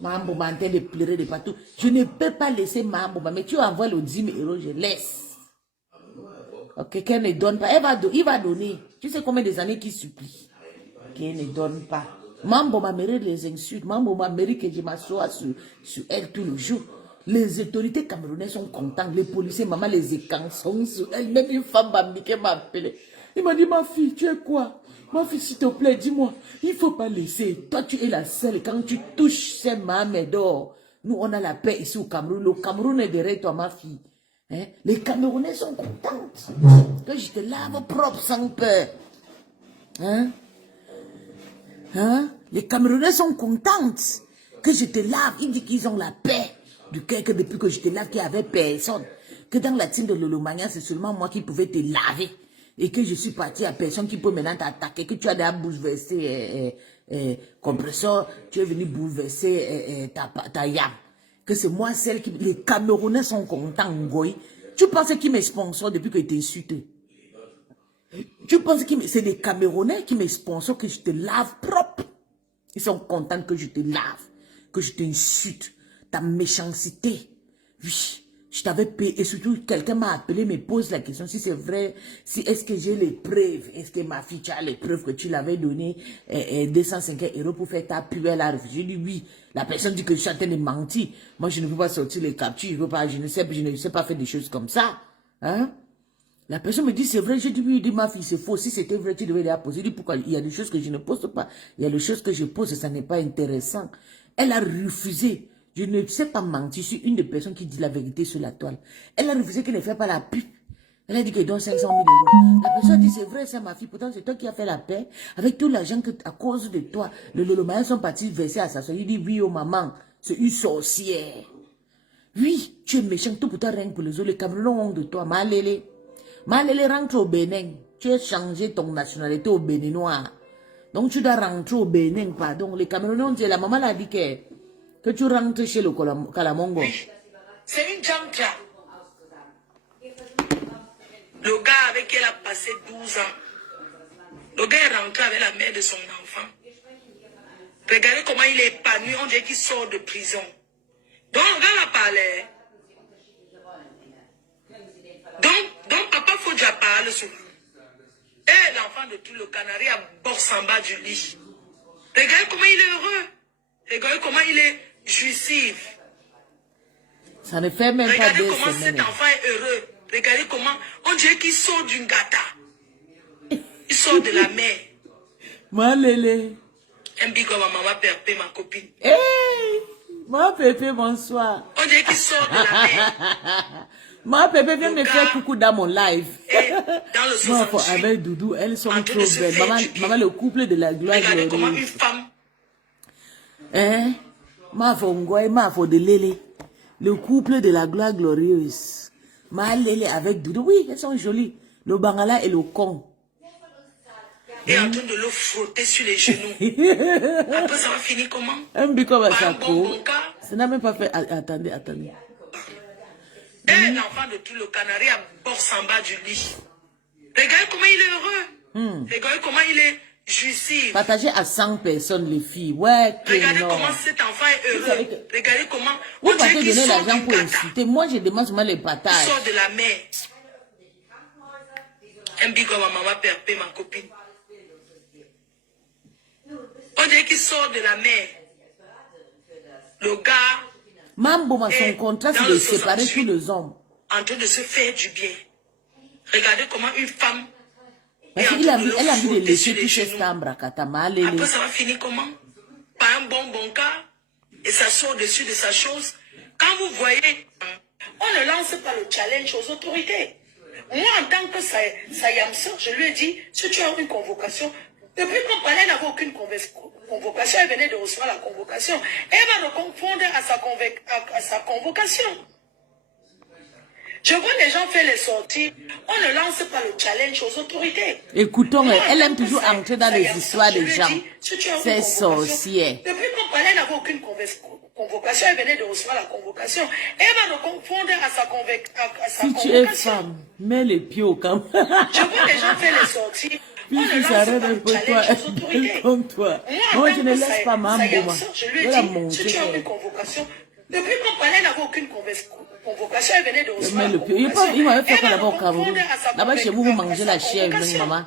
Ma Mbouma en train de pleurer de partout. Je ne peux pas laisser ma Mbouma. Mais tu envoies le 10 000 euros, je laisse. Ok, qu'elle ne donne pas. Il va donner. Tu sais combien des années qu'il supplie. Qu'elle ne donne pas. Mambo m'a mérite les insultes. Mambo m'a mérite que je m'assoie sur elle tout le jour. Les autorités camerounaises sont contentes. Les policiers, maman, les écans sont sur elle. Même une femme bambique m'a appelé. Il m'a dit, ma fille, tu es quoi? Ma fille, s'il te plaît, dis-moi. Il ne faut pas laisser. Toi, tu es la seule. Quand tu touches ces mamans d'or, nous, on a la paix ici au Cameroun. Le Cameroun est derrière toi, ma fille. Hein? Les Camerounais sont contents que je te lave propre sans peur. Hein? Hein? Les Camerounais sont contents que je te lave. Ils disent qu'ils ont la paix du cœur, que depuis que je te lave, qu'il n'y avait personne. Que dans la team de Lolomania, c'est seulement moi qui pouvais te laver. Et que je suis parti à personne qui peut maintenant t'attaquer. Que tu as déjà bouleversé compresseur, tu es venu bouleverser ta yam. Que c'est moi celle qui... Les Camerounais sont contents, Ngoï. Tu penses qu'ils me sponsorent depuis que tu es insulté? Tu penses que c'est les Camerounais qui me sponsorent, que je te lave propre? Ils sont contents que je te lave, que je t'insulte, ta méchanceté. Oui, je t'avais payé. Et surtout, quelqu'un m'a appelé, me pose la question si c'est vrai, si est-ce que j'ai les preuves, est-ce que ma fille, tu as les preuves que tu l'avais donné 250 euros pour faire ta pub à la refusé. J'ai dit oui. La personne dit que je suis en train de mentir. Moi, je ne peux pas sortir les captures, je ne sais pas faire des choses comme ça. Hein? La personne me dit c'est vrai. J'ai dit oui, ma fille, c'est faux. Si c'était vrai, tu devais la poser. Je dis pourquoi? Il y a des choses que je ne pose pas. Il y a des choses que je pose et ça n'est pas intéressant. Elle a refusé. Je ne sais pas mentir. Je suis une des personnes qui dit la vérité sur la toile. Elle a refusé qu'elle ne fait pas la pub. Elle a dit qu'elle donne 500 000 euros. La personne dit c'est vrai, c'est ma fille. Pourtant, c'est toi qui as fait la paix. Avec tout l'argent que, à cause de toi, le Lolomaya sont partis verser à sa soeur. Il dit oui, oh maman, c'est une sorcière. Oui, tu es méchant, tout pour toi, rien que pour les autres. Les Camerounais ont honte de toi. Malélé. Malélé rentre au Bénin. Tu as changé ton nationalité au Béninois. Donc tu dois rentrer au Bénin, pardon. Les Camerounais ont dit, la maman l'a dit que tu rentres chez le Kalamongo. Oui. C'est une jantra. Le gars avec qui elle a passé 12 ans. Le gars est rentré avec la mère de son enfant. Regardez comment il est épanoui. On dirait qu'il sort de prison. Donc, le gars a parlé. Donc papa Fodja parle sur lui. Et l'enfant de tout le canari a bosse en bas du lit. Regardez comment il est heureux. Regardez comment il est jouissif. Ça ne fait même pas 2 semaines. Regardez comment cet enfant est heureux. Regardez comment on dirait qu'il sort d'une gata. Il sort de la mer. Malélé. Un big ma maman Pépé, ma copine. Hey, ma Pépé, bonsoir. On dirait qu'il sort de la mer. Ma Pépé vient me faire coucou dans mon live. Et dans le Moi, 68, avec Doudou, elles sont en train de trop se belles. faire Maman, du bien. maman, le couple de la gloire Regardez comment une glorieuse. femme, Hein? Ma Fongoy, ma Fodelele. Le couple de la gloire glorieuse. Ma Lele avec Doudou. Oui, elles sont jolies. Le Bangala et le con. est en train de le frotter sur les genoux. Après, ça va finir comment? Un bico va Par un bon cas. ça n'a même pas fait. Attendez, attendez. Et l'enfant de tout le canari à bourse en bas du lit. Regardez comment il est heureux. Regardez comment il est jouissif. Partagez à 100 personnes, les filles. Ouais, que Regardez non. comment cet enfant est Vous savez heureux. que- Regardez comment. Vous On dirait partez qu'il donner sort l'argent du pour caca. insulter. Moi, je demande seulement les Il partages. sort de la mer. Un bigo ma maman perpé, ma copine. On dirait qu'il sort de la mer. Le gars Mambo, son Et contrat, dans c'est le de séparer 68, tous les hommes. en train de se faire du bien. Regardez comment une femme Parce est en qu'elle train a de vu, le elle a vu de frotter laisser sur les tout ce genoux. stambra, katama, lele. Après, ça va finir comment? Par un bon cas. Et ça sort dessus de sa chose. Quand vous voyez, on ne lance pas le challenge aux autorités. Moi, en tant que Sayamseur, je lui ai dit, si tu as une convocation, depuis qu'on parlait, elle n'avait aucune convocation, elle venait de recevoir la convocation. Elle va le confondre à sa convocation. Je vois les gens faire les sorties. On ne lance pas le challenge aux autorités. Écoutons, Moi, elle en aime tant que toujours entrer dans les Sayamseur, histoires je des lui ai gens. dit, si tu as une C'est convocation, sorcier. depuis qu'on parlait, elle n'avait aucune convocation. Elle venait de recevoir la convocation. Elle va le confondre à sa Si tu es convocation. femme, mets les pieds au camp. Je vois les gens faire les sorties. On Puis ne tu lance s'arrêtes pas un le peu, toi, challenge aux autorités. comme toi. Moi, Moi, en je tant ne que laisse pas Mambo. Sayamseur, je lui ai Je vais la dit, monter. si tu as une convocation, depuis qu'on parlait, elle n'avait aucune convocation. Elle venait de recevoir Mais la le pied, convocation. il m'avait fait Elle quoi va là-bas au le Cameroun? confondre à sa Là-bas, chez vous, vous mangez la chair, convocation. maman.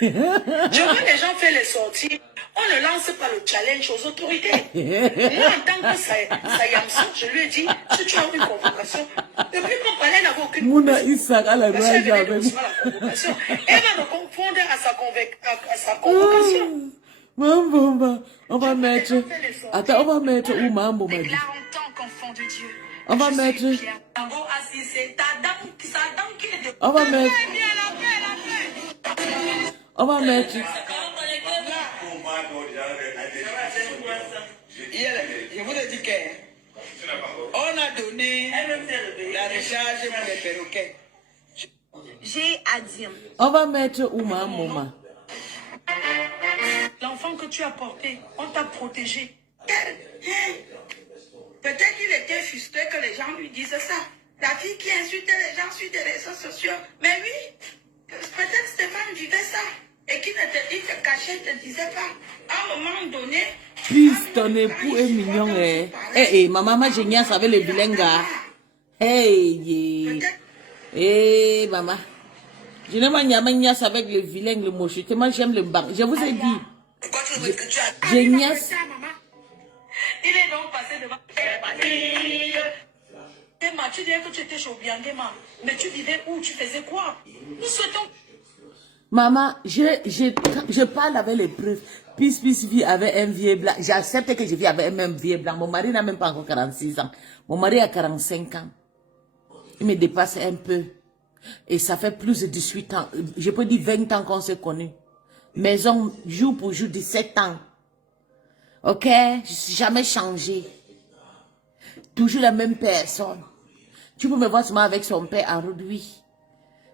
Je vois les gens faire les sorties. On ne lance pas le challenge aux autorités. Moi, en tant que Sayamseur, je lui ai dit, si tu as une convocation, depuis qu'on parlait, elle n'avait aucune Mouna Isaac à la convocation. Elle rage venait de avec recevoir la convocation. Elle va le confondre à sa convocation. Mambo, on va Je vois les mettre. gens faire les sorties. Attends, on va mettre où Mambo m'a dit. Déclare en tant qu'enfant de Dieu. On va Je mettre. suis fière. Tango assis, c'est ta dame qui est de... On va mettre. On va mettre. Je vous ai dit qu'on a donné la recharge pour les perroquets. J'ai à dire. On va mettre où Mambo m'a. L'enfant que tu as porté, on t'a protégé. Peut-être qu'il était frustré que les gens lui disent ça. La fille qui insulte les gens sur des réseaux sociaux. Mais oui, peut-être Stéphane vivait ça. Et qu'il te cachait, ne te disait pas. À un moment donné... Please, ton époux est mignon, eh. Eh, ma maman géniale avec le bilinga. Hey, yeah. Eh, maman. Je n'aime pas Nias avec le vilain, le moche. Moi, j'aime le banc. Je vous ai dit. Pourquoi tu veux que tu as... Génial. Il est donc passé devant... Emma, tu disais que tu étais chez Obiangema. Mais tu vivais où? Tu faisais quoi? Nous souhaitons... Maman, je parle avec les preuves. Peace vit avec un vieux blanc. J'accepte que je vis avec un même vieux blanc. Mon mari n'a même pas encore 46 ans. Mon mari a 45 ans. Il me dépasse un peu. Et ça fait plus de 18 ans. Je peux dire 20 ans qu'on s'est connus. Maison, jour pour jour, 17 ans. Ok? Je ne suis jamais changé. Toujours la même personne. Tu peux me voir seulement avec son père en réduit.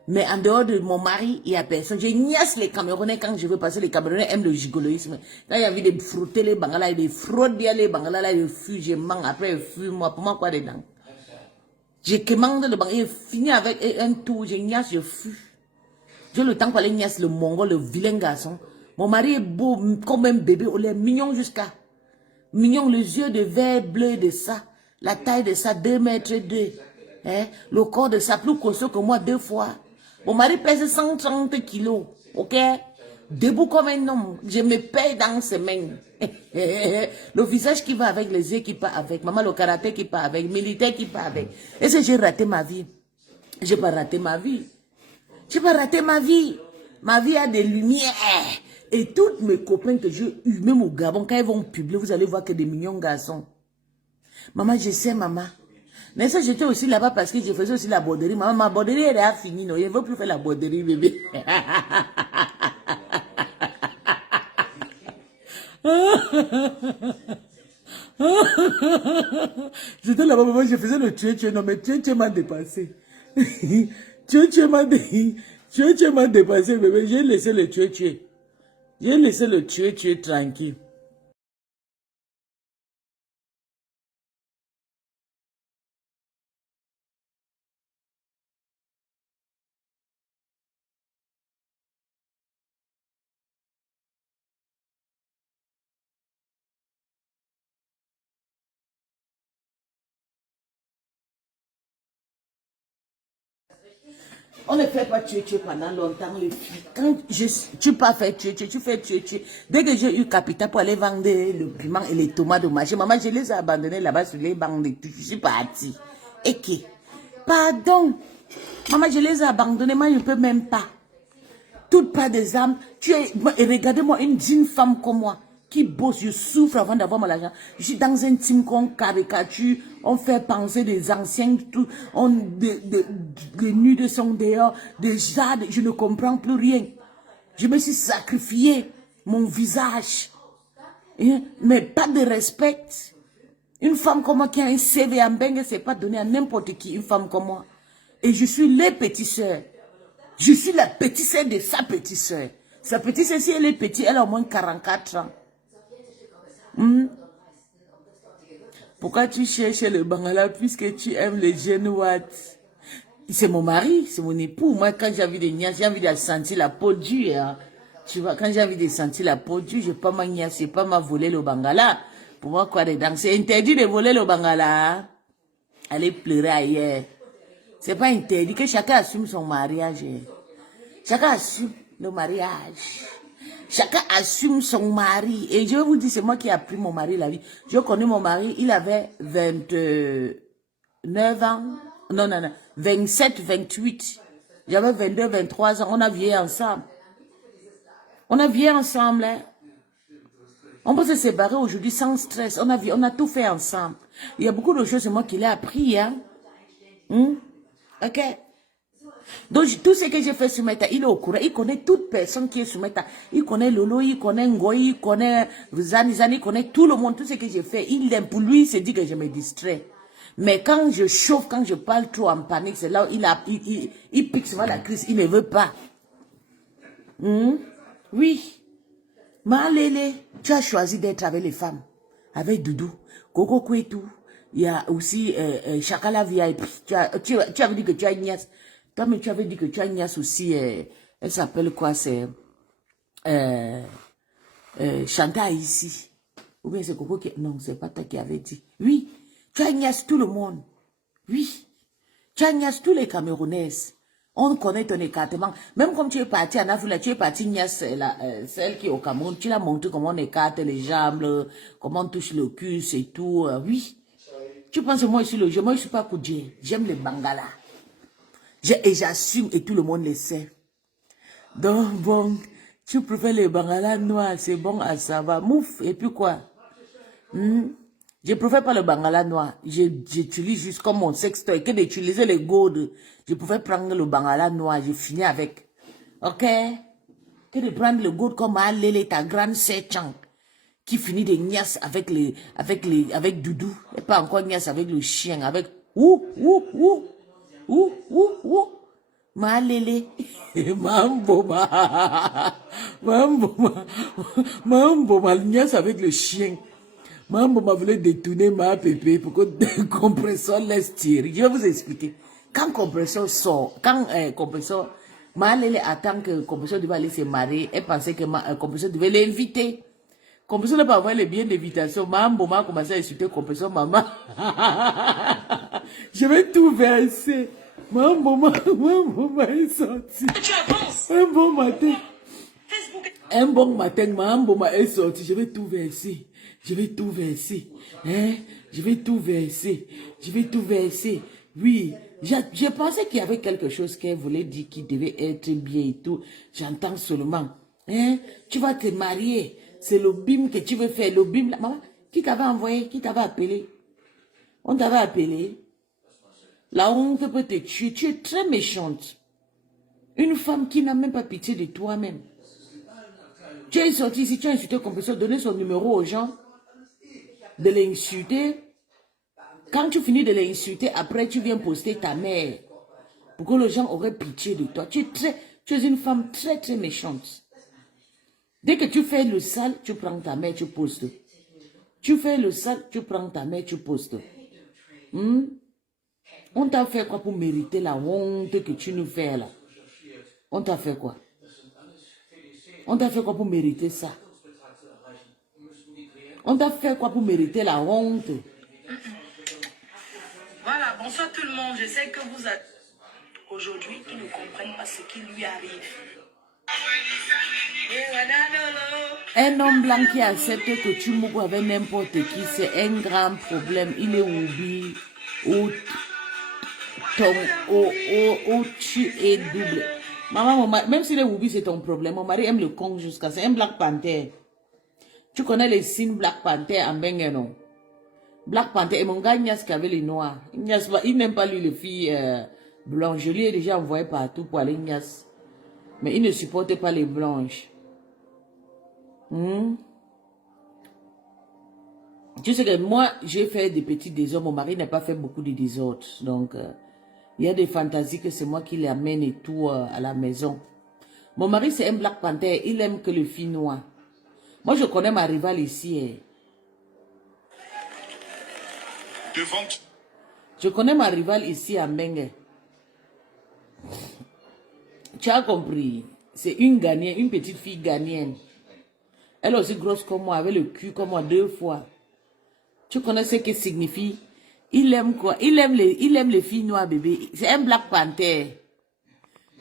Mais en dehors de mon mari, il n'y a personne. Je niaise les Camerounais quand je veux passer. Les Camerounais aiment le gigoloïsme. Quand il y a envie de frotter les Bangala, ils frottent bien les Bangala, là, ils fuient, je mange. Après, ils fuient, moi. Pour moi, quoi dedans? Je commande le Bangala, il finit avec un tour, je niaise, je fuis. J'ai le temps pour aller niaise le Mongol, le vilain garçon. Mon mari est beau comme un bébé, il est mignon jusqu'à. Mignon, les yeux de verre bleu de ça. La taille de ça, 2 mètres 2. Hein? Le corps de ça, plus costaud que moi 2 fois. Mon mari pèse 130 kilos, ok? Debout comme un homme, je me paye dans ses mains. Le visage qui va avec, les yeux qui part avec, maman le karaté qui part avec, militaire qui part avec. Est-ce que j'ai raté ma vie? J'ai pas raté ma vie. J'ai pas raté ma vie. Ma vie a des lumières. Et toutes mes copains que j'ai eu, même au Gabon, quand ils vont publier, vous allez voir que des mignons garçons. Maman, je sais, maman. Mais ça, j'étais aussi là-bas parce que je faisais aussi la borderie. Maman, ma borderie, elle a fini. Non, je ne veux plus faire la borderie, bébé. J'étais là-bas, maman, je faisais le tué. Non, mais tué m'a dépassé. Tué m'a dépassé, bébé. J'ai laissé le tué. J'ai laissé le tué tranquille. On ne fait pas tuer pendant longtemps, les filles. Quand tu pas fait tuer, tu fais tuer. Dès que j'ai eu capital pour aller vendre le piment et les tomates au marché, maman, je les ai abandonnés là-bas sur les bancs de tout. Je suis partie. Et qui? Pardon. Maman, je les ai abandonnés, moi, je ne peux même pas. Toutes pas des âmes. Et regardez-moi, une digne femme comme moi, qui bosse, je souffre avant d'avoir mon argent. Je suis dans un team qu'on caricature, on fait penser des anciens, tout, les nuits de son dehors, déjà, je ne comprends plus rien. Je me suis sacrifié, mon visage. Mais pas de respect. Une femme comme moi qui a un CV en bengue, c'est pas donné à n'importe qui, une femme comme moi. Et je suis les petites sœurs. Je suis la petite sœur de sa petite sœur. Sa petite sœur, si elle est petite, elle a au moins 44 ans. Pourquoi tu cherches le Bangala puisque tu aimes les jeunes Watt? C'est mon mari, c'est mon époux. Moi, quand j'ai envie de niasse, j'ai envie de sentir la peau dure. Hein. Tu vois, quand j'ai envie de sentir la peau dure, je ne vais pas m'agnasse, je ne vais pas voler le Bangala. Pour moi, quoi, dedans? C'est interdit de voler le Bangala. Allez pleurer ailleurs. C'est pas interdit que chacun assume son mariage. Chacun assume le mariage. Chacun assume son mari. Et je vais vous dire, c'est moi qui ai appris mon mari la vie. Je connais mon mari, il avait 29 ans. Non, 27, 28. J'avais 22, 23 ans. On a vieilli ensemble. Hein. On peut se séparer aujourd'hui sans stress. On a tout fait ensemble. Il y a beaucoup de choses, c'est moi qui l'ai appris. Hein. Ok. Donc, tout ce que j'ai fait sur Meta, il est au courant. Il connaît toute personne qui est sur Meta. Il connaît Lolo, il connaît Ngoy, il connaît Zani, il connaît tout le monde. Tout ce que j'ai fait, il aime. Pour lui, il se dit que je me distrais. Mais quand je chauffe, quand je parle trop en panique, c'est là où il pique souvent la crise. Il ne veut pas. Oui. Malele, tu as choisi d'être avec les femmes. Avec Doudou, Coco Kouetou. Il y a aussi Chakala VIP. Tu avais dit que tu as une nièce. Toi, mais tu avais dit que tu as une nièce aussi. Elle s'appelle quoi? C'est Chanta ici. Ou bien c'est Coco qui... Non, c'est pas toi qui avais dit. Oui, tu as une nièce tout le monde. Oui. Tu as une nièce tous les Camerounaises. On connaît ton écartement. Même comme tu es parti en Afrique, tu es parti nièce, celle qui est au Cameroun. Tu l'as montré comment on écarte les jambes, comment on touche le cul, c'est tout. Oui. Tu penses que moi, je suis le jeu. Moi, je ne suis pas Koudjé. J'aime les Bangala. Et j'assume et tout le monde le sait. Donc, bon, tu préfères les Bangala noirs, c'est bon à savoir. Mouf, et puis quoi? Je préfère pas le Bangala noir. J'utilise juste comme mon sextoy. Que d'utiliser les gourdes. Je préfère prendre le Bangala noir. Je finis avec. Ok? Que de prendre le gourde comme Alele, ta grande sœur Chang. Qui finit de niasse avec Doudou. Et pas encore niasse avec le chien. Avec Malele. Mambo, niasse avec le chien. Mambo m'a voulu détourner ma pépé pour que le compresseur laisse tirer. Je vais vous expliquer. Quand compresseur sort, quand compresseur, Malele attend que compresseur devait aller se marier, elle pensait que compresseur devait l'inviter. Compresseur n'a pas envoyé les billets d'invitation. Mambo m'a commencé à insulter compresseur, maman. Je vais tout verser. Mambo m'a sorti. Tu avances. Un bon matin. Facebook. Un bon matin, Mambo m'a sorti. Je vais tout verser. Je vais tout verser. Hein? Je vais tout verser. Je vais tout verser. Oui. J'ai pensé qu'il y avait quelque chose qu'elle voulait dire qui devait être bien et tout. J'entends seulement. Hein? Tu vas te marier. C'est le bim que tu veux faire. Le bim. Maman, qui t'avait envoyé? Qui t'avait appelé? On t'avait appelé. La honte peut te tuer. Tu es très méchante. Une femme qui n'a même pas pitié de toi-même. Tu es sorti ici, tu as insulté comme personne, donné son numéro aux gens, de l'insulter. Quand tu finis de l'insulter, après tu viens poster ta mère. Pour que les gens auraient pitié de toi. Tu es une femme très très méchante. Dès que tu fais le sale, tu prends ta mère, tu postes. Tu fais le sale, tu prends ta mère, tu postes. On t'a fait quoi pour mériter la honte que tu nous fais là? On t'a fait quoi? On t'a fait quoi pour mériter ça? On t'a fait quoi pour mériter la honte? Voilà, bonsoir tout le monde. Je sais que vous êtes aujourd'hui, ils ne comprennent pas ce qui lui arrive. Un homme blanc qui accepte que tu mourras avec n'importe qui, c'est un grand problème. Il est oublié ou tu es double. Maman, même s'il est oublié, c'est ton problème. Mon mari aime le con jusqu'à c'est un Black Panther. Tu connais les signes Black Panther en Bengue, non? Black Panther, et mon gars Ignace qui avait les noirs. Il n'aime pas lui les filles blanches. Je lui ai déjà envoyé partout pour aller Ignace. Mais il ne supporte pas les blanches. Tu sais que moi, j'ai fait des petits désordres. Mon mari n'a pas fait beaucoup de désordres. Donc, il y a des fantaisies que c'est moi qui les amène et tout à la maison. Mon mari, c'est un Black Panther. Il aime que les filles noires. Moi, je connais ma rivale ici. Je connais ma rivale ici à Mbengue. Tu as compris? C'est une Ghanéenne, une petite fille ghanéenne. Elle est aussi grosse comme moi, avec le cul comme moi 2 fois. Tu connais ce que signifie? Il aime quoi? Il aime les filles noires, bébé. C'est un Black Panther.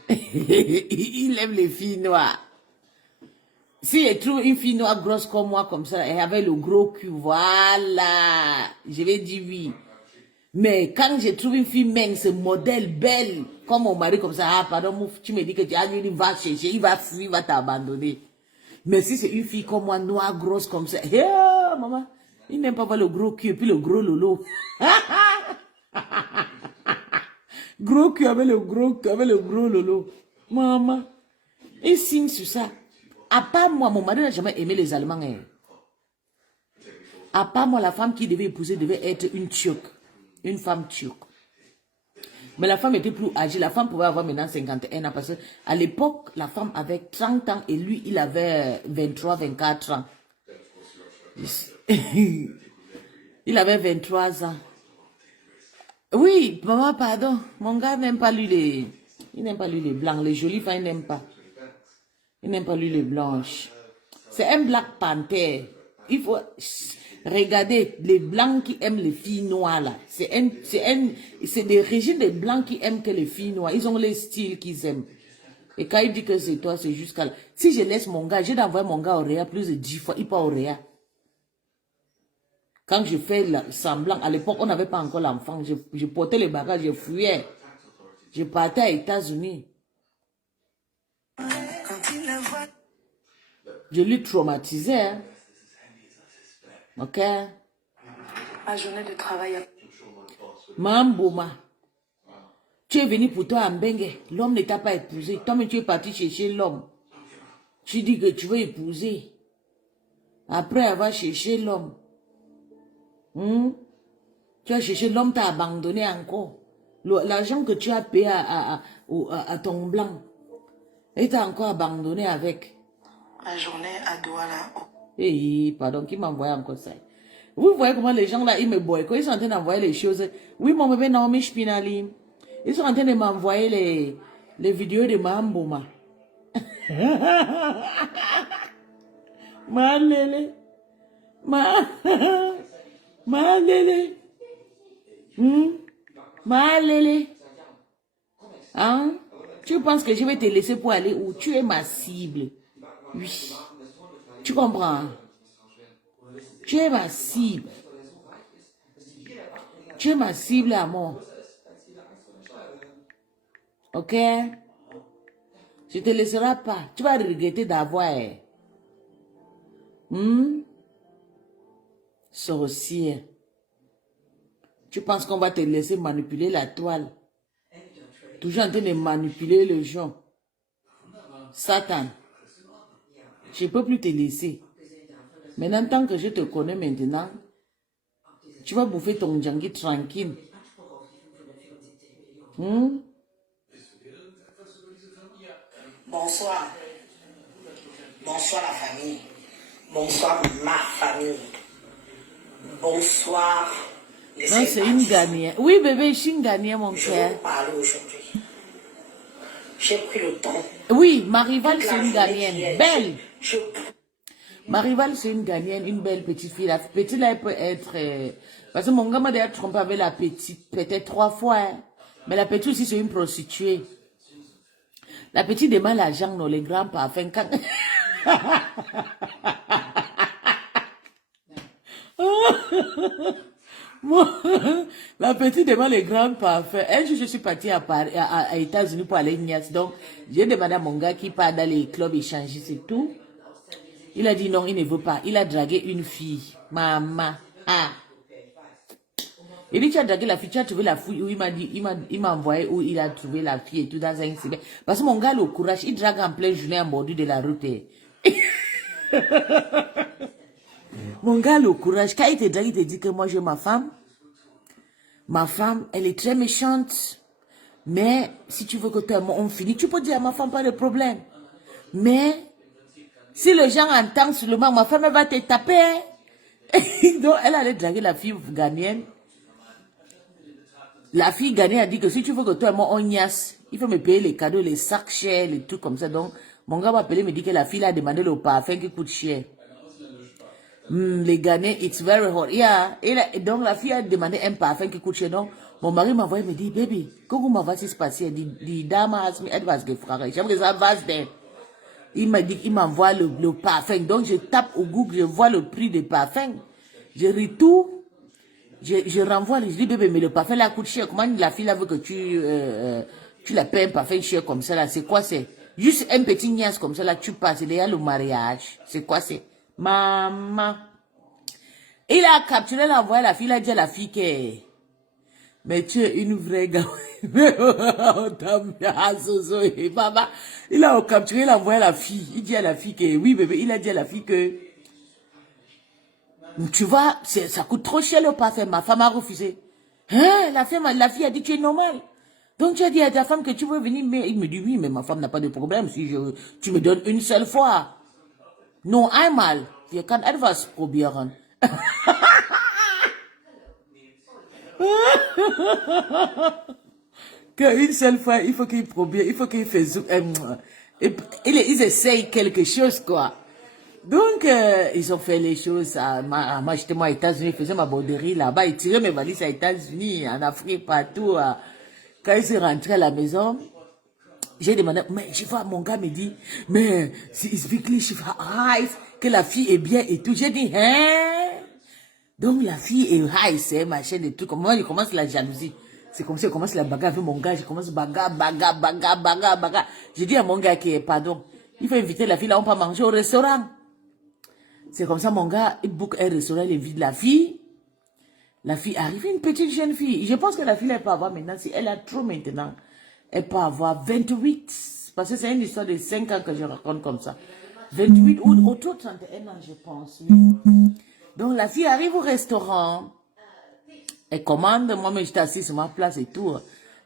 Il aime les filles noires. Si elle trouve une fille noire grosse comme moi, comme ça, et avec le gros cul, voilà. Je vais dire oui. Mais quand je trouve une fille mince, modèle, belle, comme mon mari, comme ça, ah, pardon, tu me dis que tu as dit, il va chercher, il va fuir, il va t'abandonner. Mais si c'est une fille comme moi, noire, grosse comme ça, maman, il n'aime pas voir le gros cul et puis le gros lolo. Gros cul avec le gros lolo. Maman, il signe sur ça. À part moi, mon mari n'a jamais aimé les Allemands. Hein. À part moi, la femme qui devait épouser devait être une Turque. Une femme turque. Mais la femme était plus âgée. La femme pouvait avoir maintenant 51 ans. Parce qu'à l'époque, la femme avait 30 ans et lui, il avait 23, 24 ans. Il avait 23 ans. Oui, maman, pardon. Mon gars n'aime pas lui les... Il n'aime pas lui les blancs. Les jolies femmes, il n'aime pas. Il n'aime pas lui les blanches. C'est un Black Panther. Il faut... Regardez, les blancs qui aiment les filles noires là, c'est des régimes des blancs qui aiment que les filles noires. Ils ont les styles qu'ils aiment. Et quand il dit que c'est toi, c'est jusqu'à là. Si je laisse mon gars, j'ai d'envoyer mon gars au Réa plus de 10 fois, il part au Réa. Quand je fais semblant, à l'époque, on n'avait pas encore l'enfant. Je portais les bagages, je fuyais. Je partais aux États-Unis. Je lui traumatisais. Hein. Ok. Ma journée de travail. Mambouma. Tu es venu pour toi à Mbengue. L'homme ne t'a pas épousé. Toi-même, tu es parti chercher l'homme. Tu dis que tu veux épouser. Après avoir cherché l'homme. Tu as cherché l'homme, t'a abandonné encore. L'argent que tu as payé à ton blanc. Et t'a encore abandonné avec. Ma journée à Douala. Hey, pardon, qui m'a envoyé encore ça? Vous voyez comment les gens là, ils me boycottent. Ils sont en train d'envoyer les choses. Oui, mon bébé Naomi Spinali. Ils sont en train de m'envoyer les vidéos de Mambouma. Malele. Malele. Malele. Hein? Tu penses que je vais te laisser pour aller où? Tu es ma cible. Oui. Tu comprends? Tu es ma cible. Tu es ma cible à moi. Ok? Je ne te laisserai pas. Tu vas regretter d'avoir. Sorcière. Tu penses qu'on va te laisser manipuler la toile? Toujours en train de manipuler les gens. Satan, je ne peux plus te laisser. Maintenant, tant que je te connais maintenant, tu vas bouffer ton djangi tranquille. Bonsoir. Bonsoir la famille. Bonsoir ma famille. Bonsoir les Non, c'est une Ghanéenne. Oui, bébé, je suis une Ghanéenne, mon Je vais frère. vous parler aujourd'hui. J'ai pris le temps. Oui, Marival, Toute c'est la une journée Ghanéenne. d'hier, Belle. je- Marival, c'est une Ghanéenne, une belle petite fille. La petite, là, elle peut être... parce que mon gars m'a déjà trompé avec la petite, peut-être 3 fois. Hein. Mais la petite aussi, c'est une prostituée. La petite demande l'argent dans les grands parfums. Quand... La petite demande les grands parfums. Un jour, je suis partie à Paris, à États-Unis pour aller Nias. Donc, j'ai demandé à mon gars qui part dans les clubs échanger, c'est tout. Il a dit non, il ne veut pas. Il a dragué une fille. Maman. Ah. Il dit, tu as dragué la fille, tu as trouvé la fille où il m'a dit, il m'a envoyé où il a trouvé la fille et tout dans un cyber. Parce que mon gars, le courage, il drague en pleine journée en bordure de la route. Mon gars, le courage, quand il te drague, il te dit que moi, j'ai ma femme. Ma femme, elle est très méchante. Mais si tu veux que toi et moi, on finisse, tu peux dire à ma femme, pas de problème. Mais, si les gens entendent seulement, ma femme, elle va te taper. Hein? Donc, elle allait draguer la fille ghanéenne. La fille ghanéenne a dit que si tu veux que toi et moi, on niasse, il faut me payer les cadeaux, les sacs chers, les trucs comme ça. Donc, mon gars m'a appelé, me dit que la fille a demandé le parfum qui coûte cher. Les Ghanéens, it's very hot. Yeah. Et donc, la fille a demandé un parfum qui coûte cher. Donc, mon mari m'a envoyé, me dit, baby, comment va se passer? Il dit, dame, ask me advice, frère. J'aimerais que ça passe there. Il m'a dit qu'il m'envoie le parfum. Donc, je tape au Google, je vois le prix des parfums. Je retourne. Je renvoie, je dis, bébé, mais le parfum là coûte cher. Comment la fille là veut que tu la payes un parfum cher comme ça là? C'est quoi c'est? Juste un petit niasse comme ça là, tu passes. Il y a le mariage. C'est quoi c'est? Maman. Il a capturé, il a envoyé la fille, il a dit à la fille que, mais tu es une vraie gars. Il a capturé, il a envoyé à la fille. Il dit à la fille que, oui bébé, il a dit à la fille que, tu vois, ça coûte trop cher le parfum. Ma femme a refusé. Hein? La fille a dit, tu es normal. Donc tu as dit à ta femme que tu veux venir. Mais il me dit, oui, mais ma femme n'a pas de problème. Si tu me donnes une seule fois. Non, einmal. Je kann etwas probieren. Qu'une seule fois, il faut qu'il probie, il faut qu'il fasse. Ils essayent quelque chose, quoi. Donc, ils ont fait les choses. Moi, j'étais aux États-Unis, je faisais ma borderie là-bas. Ils tiraient mes valises aux États-Unis, en Afrique, partout. Quand ils sont rentrés à la maison, j'ai demandé, mais je vois, mon gars me dit, mais c'est wirklich heiß, que la fille est bien et tout. J'ai dit, hein? Donc, la fille est heiß, hein, machin et tout. Comme moi, je commence la jalousie. C'est comme si je commence la bagarre avec mon gars. Je commence bagarre. Je dis à mon gars que, pardon, il faut inviter la fille là, on peut manger au restaurant. C'est comme ça, mon gars, il book un restaurant, il invite la fille. La fille arrive, une petite jeune fille. Je pense que la fille, elle peut avoir maintenant, si elle a trop maintenant, elle peut avoir 28. Parce que c'est une histoire de 5 ans que je raconte comme ça. 28 ou autour de 31 ans, je pense. Oui. Donc, la fille arrive au restaurant. Elle commande, moi-même, j'étais assise sur ma place et tout.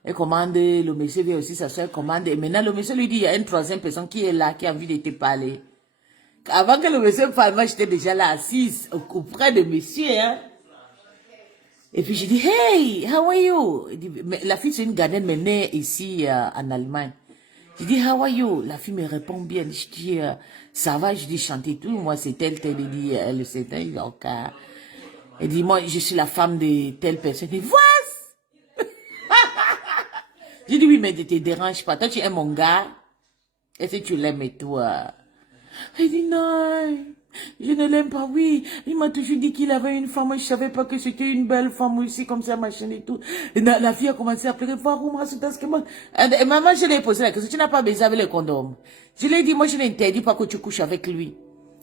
Elle commande, le monsieur vient aussi s'asseoir, elle commande. Et maintenant, le monsieur lui dit, il y a une troisième personne qui est là, qui a envie de te parler. Avant que le monsieur parle, moi, j'étais déjà là, assise, auprès de monsieur, hein. Et puis, je dis, hey, how are you? Il dit, la fille, c'est une Ghanéenne, mais née ici, en Allemagne. Je dis, how are you? La fille me répond bien. Je dis, ça va? Je dis, chantez tout. Moi, c'est telle. Il dit, elle, c'est telle. Donc, elle dit, moi, je suis la femme de telle personne. Elle dit, what? Je dis, oui, mais ne te dérange pas. Toi, tu aimes mon gars. Est-ce que tu l'aimes et tout? Elle dit, non, je ne l'aime pas, oui. Il m'a toujours dit qu'il avait une femme. Je savais pas que c'était une belle femme aussi, comme ça, machin et tout. Et la fille a commencé à pleurer. Et maman, je lui ai posé la question. Tu n'as pas baisé avec le condom? Je lui ai dit, moi, je n'interdis pas que tu couches avec lui.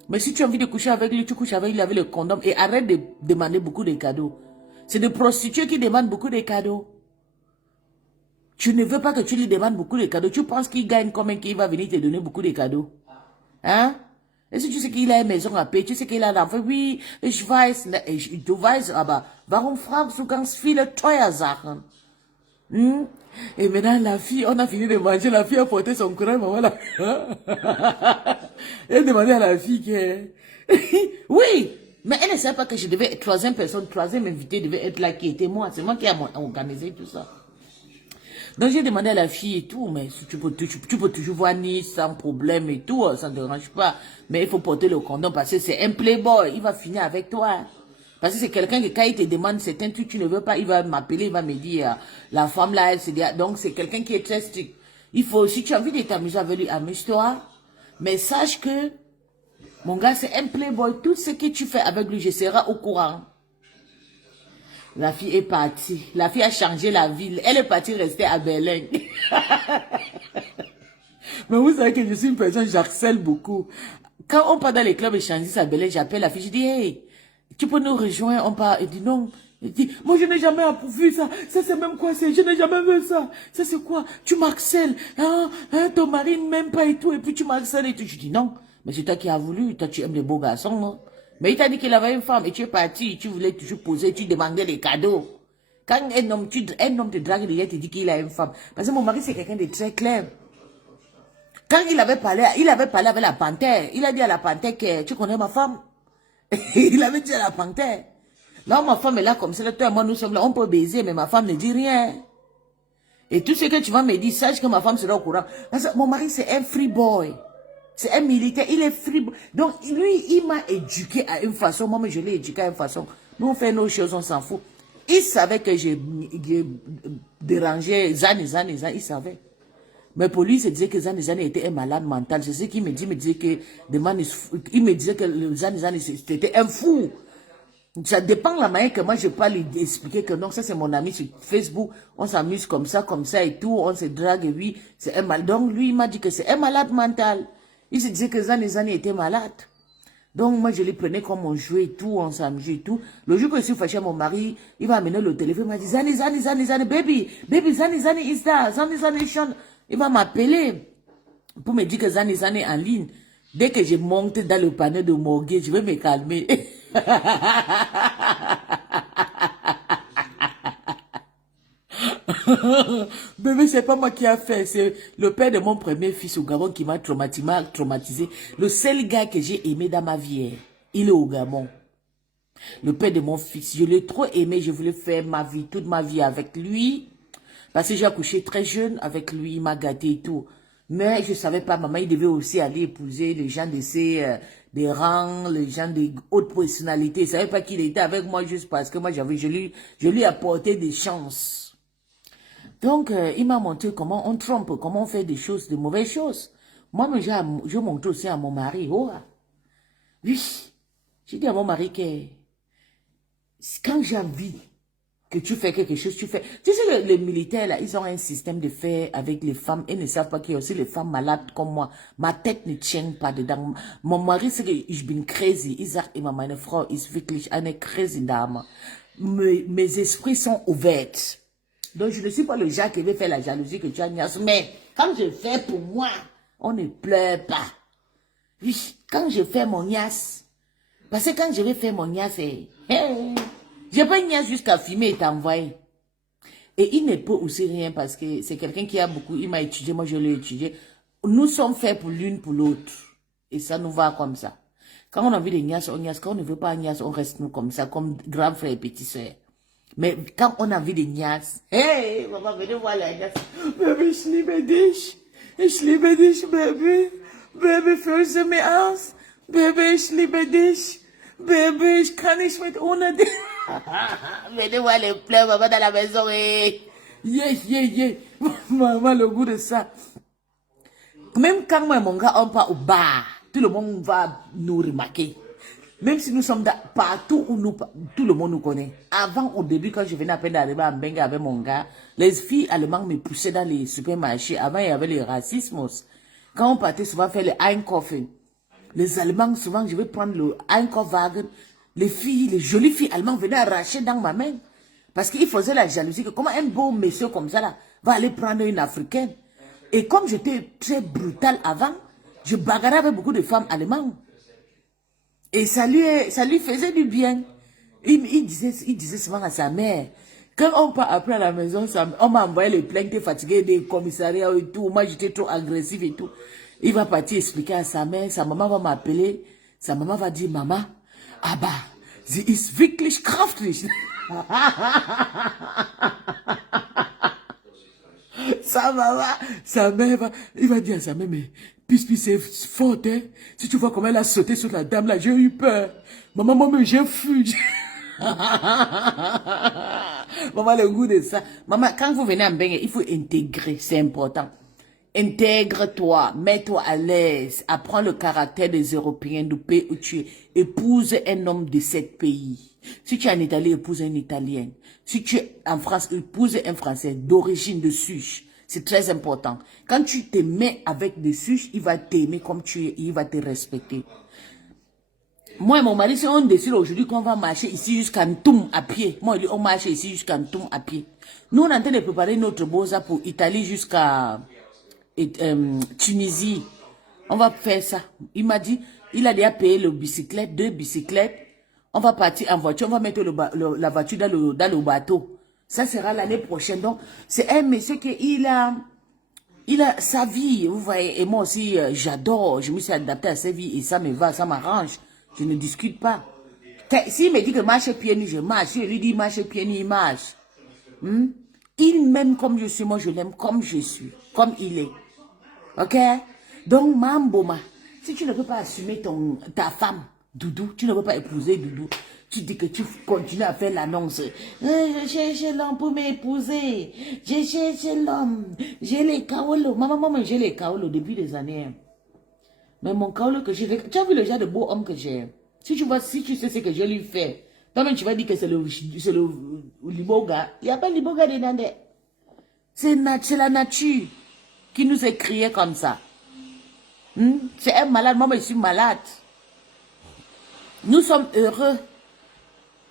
Mais si tu as envie de coucher avec lui, tu couches avec lui avec le condom. Et arrête de demander beaucoup de cadeaux. C'est des prostituées qui demandent beaucoup de cadeaux. Tu ne veux pas que tu lui demandes beaucoup de cadeaux. Tu penses qu'il gagne combien qu'il va venir te donner beaucoup de cadeaux? Hein? Est-ce que tu sais qu'il a une maison à payer? Tu sais qu'il a un enfant? Oui, ich weiß. Du weißt aber, warum fragst du ganz viele teure Sachen? Hmm? Et maintenant, la fille, on a fini de manger. La fille a porté son courant. Maman, là. Elle a demandé à la fille que... Oui! Mais elle ne savait pas que je devais être troisième personne, troisième invité devait être là qui était moi. C'est moi qui ai organisé tout ça. Donc j'ai demandé à la fille et tout, mais tu peux toujours voir Nice sans problème et tout, ça ne dérange pas. Mais il faut porter le condom parce que c'est un playboy, il va finir avec toi. Parce que c'est quelqu'un qui quand il te demande certains trucs, tu ne veux pas, il va m'appeler, il va me dire, la femme là, elle se dit, donc c'est quelqu'un qui est très strict. Il faut, si tu as envie de t'amuser avec lui, amuse-toi, mais sache que, mon gars, c'est un playboy, tout ce que tu fais avec lui, je serai au courant. La fille est partie. La fille a changé la ville. Elle est partie rester à Berlin. Mais vous savez que je suis une personne, j'harcèle beaucoup. Quand on part dans les clubs échangistes à Berlin, j'appelle la fille, je dis, hey, tu peux nous rejoindre, on part. Elle dit non. Elle dit, moi je n'ai jamais vu ça. Ça c'est même quoi c'est? Je n'ai jamais vu ça. Ça c'est quoi? Tu m'harcèles. Hein? Ton mari ne m'aime pas et tout. Et puis tu m'harcèles et tout. Je dis non. Mais c'est toi qui as voulu. Toi tu aimes les beaux garçons, non? Mais il t'a dit qu'il avait une femme et tu es parti, tu voulais toujours poser, tu demandais les cadeaux. Quand un homme te drague, il te dit qu'il a une femme. Parce que mon mari, c'est quelqu'un de très clair. Quand il avait parlé avec la panthère. Il a dit à la panthère que tu connais ma femme. Il avait dit à la panthère. Là, ma femme est là comme ça, là, toi et moi, nous sommes là, on peut baiser, mais ma femme ne dit rien. Et tout ce que tu vas me dire, sache que ma femme sera au courant. Parce que mon mari, c'est un free boy. C'est un militaire, il est free. Donc, lui, il m'a éduqué à une façon. Moi, je l'ai éduqué à une façon. Nous, on fait nos choses, on s'en fout. Il savait que j'ai dérangé Zane, il savait. Mais pour lui, il se disait que Zane était un malade mental. C'est ce qu'il me dit. Il me disait que il me disait que Zane, c'était un fou. Ça dépend de la manière que moi, je peux lui expliquer que non, ça, c'est mon ami sur Facebook. On s'amuse comme ça et tout. On se drague et oui, c'est un malade. Donc, lui, il m'a dit que c'est un malade mental. Il se disait que Zane était malade. Donc, moi, je les prenais comme on jouait et tout, on s'amusait et tout. Le jour que je suis fâché à mon mari, il va amener le téléphone, il m'a dit, Zane, baby, Zane is there, Zane, Sean. Il va m'appeler pour me dire que Zane est en ligne. Dès que je monte dans le panneau de morgue, je vais me calmer. Bébé, c'est pas moi qui a fait, c'est le père de mon premier fils au Gabon qui m'a traumatisé. Le seul gars que j'ai aimé dans ma vie, il est au Gabon. Le père de mon fils, je l'ai trop aimé, je voulais faire toute ma vie avec lui. Parce que j'ai accouché très jeune avec lui, il m'a gâté et tout. Mais je savais pas, maman, il devait aussi aller épouser les gens des rangs, les gens de haute personnalité. Je savais pas qu'il était avec moi juste parce que moi, je lui ai apporté des chances. Donc, il m'a montré comment on trompe, comment on fait des choses, de mauvaises choses. Moi, je montre aussi à mon mari. Oh, oui, j'ai dit à mon mari que quand j'ai envie que tu fais quelque chose, tu fais. Tu sais, les militaires, là, ils ont un système de faire avec les femmes. Ils ne savent pas qu'il y a aussi les femmes malades comme moi. Ma tête ne tient pas dedans. Mon mari, c'est que ich bin crazy. Ich sag immer, meine Frau ist wirklich eine crazy Dame. Mes esprits sont ouverts. Donc, je ne suis pas le genre qui veut faire la jalousie que tu as, Nias. Mais quand je fais pour moi, on ne pleure pas. Oui, quand je fais mon Nias. Parce que quand je vais faire mon Nias, j'ai pas une Nias jusqu'à filmer et t'envoyer. Et il ne peut aussi rien parce que c'est quelqu'un qui a beaucoup, il m'a étudié, moi je l'ai étudié. Nous sommes faits pour l'une pour l'autre. Et ça nous va comme ça. Quand on a envie de Nias, on Nias. Quand on ne veut pas Nias, on reste nous comme ça, comme grand frère et petit soeur. Mais quand on a envie de Nias, hey, maman, venez voir la Nias. Baby, ich liebe dich. Ich liebe dich, baby. Baby, fühlst mich aus? Baby, ich liebe dich. Baby, ich kann nicht mit ohne dich. Venez voir les pleurs, maman, dans la maison. Yeah. Maman, le goût de ça. Même quand moi et mon gars, on part au bar, tout le monde va nous remarquer. Même si nous sommes partout où tout le monde nous connaît. Avant, au début, quand je venais à peine d'arriver à Mbenga avec mon gars, les filles allemandes me poussaient dans les supermarchés. Avant, il y avait le racisme. Quand on partait souvent faire le Einkaufen, les Allemands, souvent, je vais prendre le Einkaufswagen. Les filles, les jolies filles allemandes venaient arracher dans ma main. Parce qu'il faisait la jalousie que comment un beau monsieur comme ça là va aller prendre une africaine. Et comme j'étais très brutal avant, je bagarrais avec beaucoup de femmes allemandes. Et ça lui faisait du bien. Il disait souvent à sa mère, quand on part après à la maison, on m'a envoyé les plaintes fatiguées des commissariats et tout. Moi, j'étais trop agressif et tout. Il va partir expliquer à sa mère, sa maman va m'appeler. Sa maman va dire, maman, aber, sie ist wirklich kraftlich. Sa maman, sa mère il va dire à sa mère, mais Pispi c'est fort, hein. Si tu vois comment elle a sauté sur la dame là, j'ai eu peur. Maman, moi-même, j'ai fui. Maman, le goût de ça. Maman, quand vous venez en Bengue, il faut intégrer, c'est important. Intègre-toi, mets-toi à l'aise, apprends le caractère des Européens du pays où tu es. Épouse un homme de 7 pays. Si tu es en Italie, épouse un Italien. Si tu es en France, épouse un Français d'origine de Suche. C'est très important. Quand tu te mets avec des Suches, il va t'aimer comme tu es, il va te respecter. Moi et mon mari, si on décide aujourd'hui qu'on va marcher ici jusqu'à Ntoum à pied, moi on marche ici jusqu'à Ntoum à pied. Nous, on est en train de préparer notre bosa pour Italie jusqu'à Tunisie. On va faire ça. Il m'a dit, il a déjà payé le bicyclette, 2 bicyclettes. On va partir en voiture, on va mettre la voiture dans le bateau. Ça sera l'année prochaine. Donc, c'est un monsieur qui a sa vie, vous voyez. Et moi aussi, j'adore. Je me suis adapté à sa vie et ça me va, ça m'arrange. Je ne discute pas. S'il me dit que marche pieds nus, je marche. Si je lui dis marche pieds nus, il marche. Il m'aime comme je suis, moi je l'aime comme je suis, comme il est. Ok? Donc, Mamboma, si tu ne peux pas assumer ta femme, Doudou, tu ne peux pas épouser Doudou, tu dis que tu continues à faire l'annonce. Je cherche l'homme pour m'épouser. Je cherche l'homme. J'ai les kaolo. Maman, j'ai les kaolo depuis des années. Mais mon kaolo que j'ai... Tu as vu le genre de beau homme que j'ai? Si tu sais ce que je lui fais, toi-même tu vas dire que c'est le liboga. Il n'y a pas de liboga dedans. C'est la nature qui nous est créé comme ça. C'est un malade. Moi, je suis malade. Nous sommes heureux.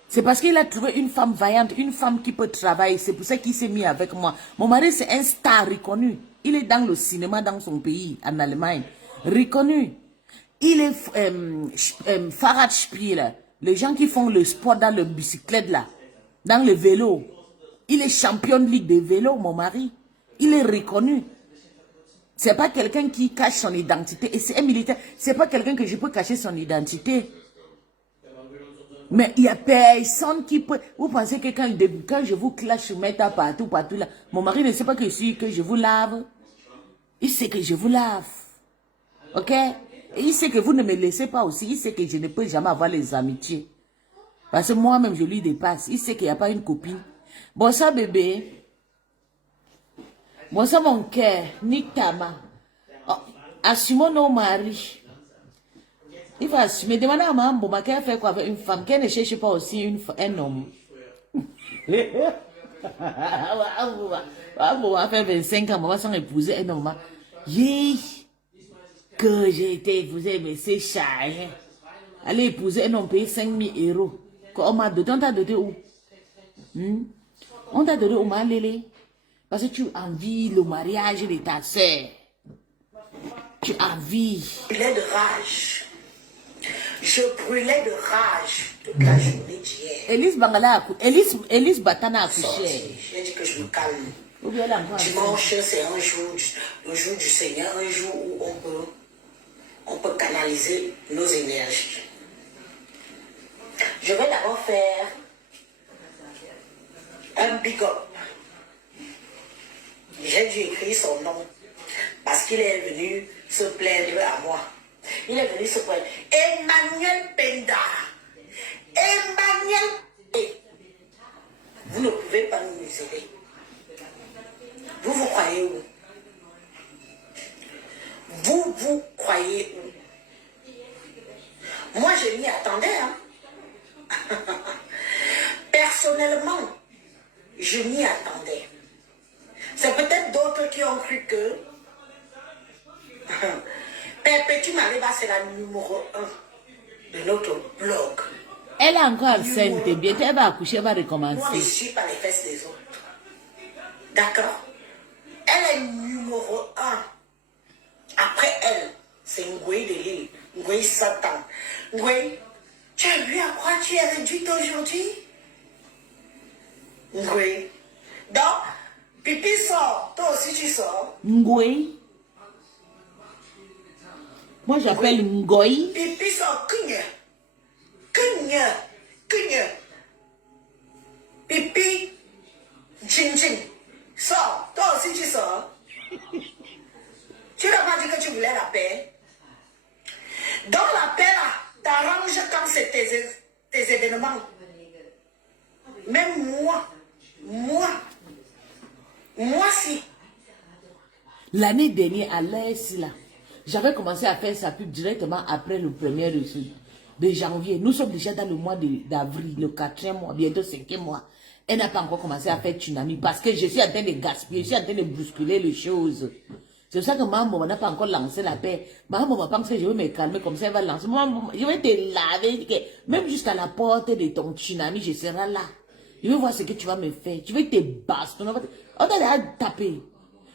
C'est parce qu'il a trouvé une femme vaillante, une femme qui peut travailler. C'est pour ça qu'il s'est mis avec moi. Mon mari, c'est un star reconnu. Il est dans le cinéma dans son pays, en Allemagne. Reconnu. Il est Fahrradspieler. Les gens qui font le sport dans le bicyclette là, dans le vélo. Il est champion de ligue de vélo, mon mari. Il est reconnu. C'est pas quelqu'un qui cache son identité. Et c'est un militaire. C'est pas quelqu'un que je peux cacher son identité. Mais il n'y a personne qui peut... Vous pensez que quand je vous clash, je mets partout là. Mon mari ne sait pas que je vous lave. Il sait que je vous lave. Ok? Et il sait que vous ne me laissez pas aussi. Il sait que je ne peux jamais avoir les amitiés. Parce que moi-même, je lui dépasse. Il sait qu'il n'y a pas une copine. Bon, ça, bébé. Bon, ça, mon cœur. Nique ta main. Oh, assumons nos maris. Il va assumer. Demandez à maman, bon, qu'elle fait quoi avec une femme? Qu'elle ne cherche pas aussi un homme. On va faire 25 ans, maman sans épouser un homme. Que j'ai été épousée, mais c'est chargé. Aller épouser un homme, payer 5 000 €. On m'a doté, on t'a doté où? On t'a donné au Malélé. Parce que tu envies le mariage de ta soeur. Tu envies. Je brûlais de rage. Je brûlais de rage toute la journée d'hier. Elise Bangala, Elise Batana a couché. J'ai dit que je me calme. Dimanche, c'est un jour du Seigneur, un jour où on peut canaliser nos énergies. Je vais d'abord faire un big up. J'ai dû écrire son nom parce qu'il est venu se plaindre à moi. Il est venu se plaindre. Emmanuel Penda. Emmanuel. Vous ne pouvez pas nous museler. Vous croyez où? Vous croyez où? Moi, je m'y attendais. Hein? Personnellement, je m'y attendais. C'est peut-être d'autres qui ont cru que Perpétue Mariba, c'est la numéro 1 de notre blog. Elle est encore enceinte, bientôt elle va accoucher, elle va Moi, je recommencer. ne suis pas les fesses des autres. D'accord? Elle est numéro 1. Après elle, c'est Ngoué de l'île. Ngoué Satan. Ngoué, tu as vu à quoi tu es réduite aujourd'hui? Ngoué. Donc, Pipi sort. Toi aussi tu sors. Ngoué. Moi j'appelle Ngoï. Pipi sort. Kugne. Kugne. Kugne. Pipi. Ching ching. Sors. Toi aussi tu sors. Tu n'as pas dit que tu voulais la paix. Dans la paix là, t'arranges quand c'est tes événements. Même moi si. L'année dernière, à l'ES là, j'avais commencé à faire sa pub directement après le 1er de janvier. Nous sommes déjà dans le mois d'avril, le 4e mois, bientôt 5e mois. Elle n'a pas encore commencé à faire tsunami parce que je suis en train de gaspiller, je suis en train de bousculer les choses. C'est pour ça que maman n'a pas encore lancé la paix. Maman pense que je vais me calmer comme ça, elle va lancer. Maman, je vais te laver, même jusqu'à la porte de ton tsunami, je serai là. Je vais voir ce que tu vas me faire. Tu vas te bastonner. On t'a taper.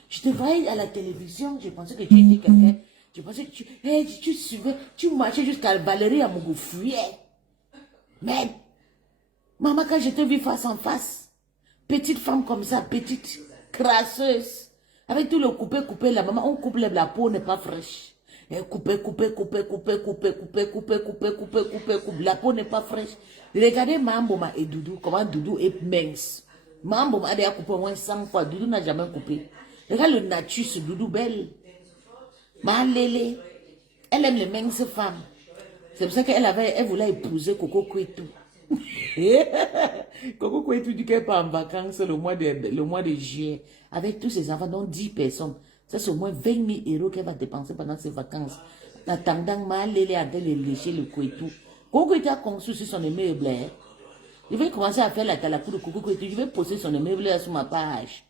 Je te voyais à la télévision, je pensais que tu étais quelqu'un. Je pensais que tu suivais, tu marchais jusqu'à Valérie à Mougou fuyait. Mais, maman, quand je te vis face en face, petite femme comme ça, petite, crasseuse, avec tout le coupé, la maman, on coupe la peau n'est pas fraîche. Couper, la peau n'est pas fraîche. Regardez Mamboma et Doudou, comment Doudou est mince. Mamboma a déjà coupé au moins 100 fois, Doudou n'a jamais coupé. Regarde le natus, Doudou belle. Malélé, elle aime les minces femmes. C'est pour ça qu'elle voulait épouser Coco Kouetou. Coco Kouetou dit qu'elle part en vacances le mois de juillet avec tous ses enfants, dont 10 personnes. Ça, c'est au moins 20 000 euros qu'elle va dépenser pendant ses vacances. En attendant, Malélé a de lécher le Kouetou. Coco Kouetou a conçu sur son immeuble. Je vais commencer à faire la talakou de Coco Kouetou. Je vais poster son immeuble sur ma page.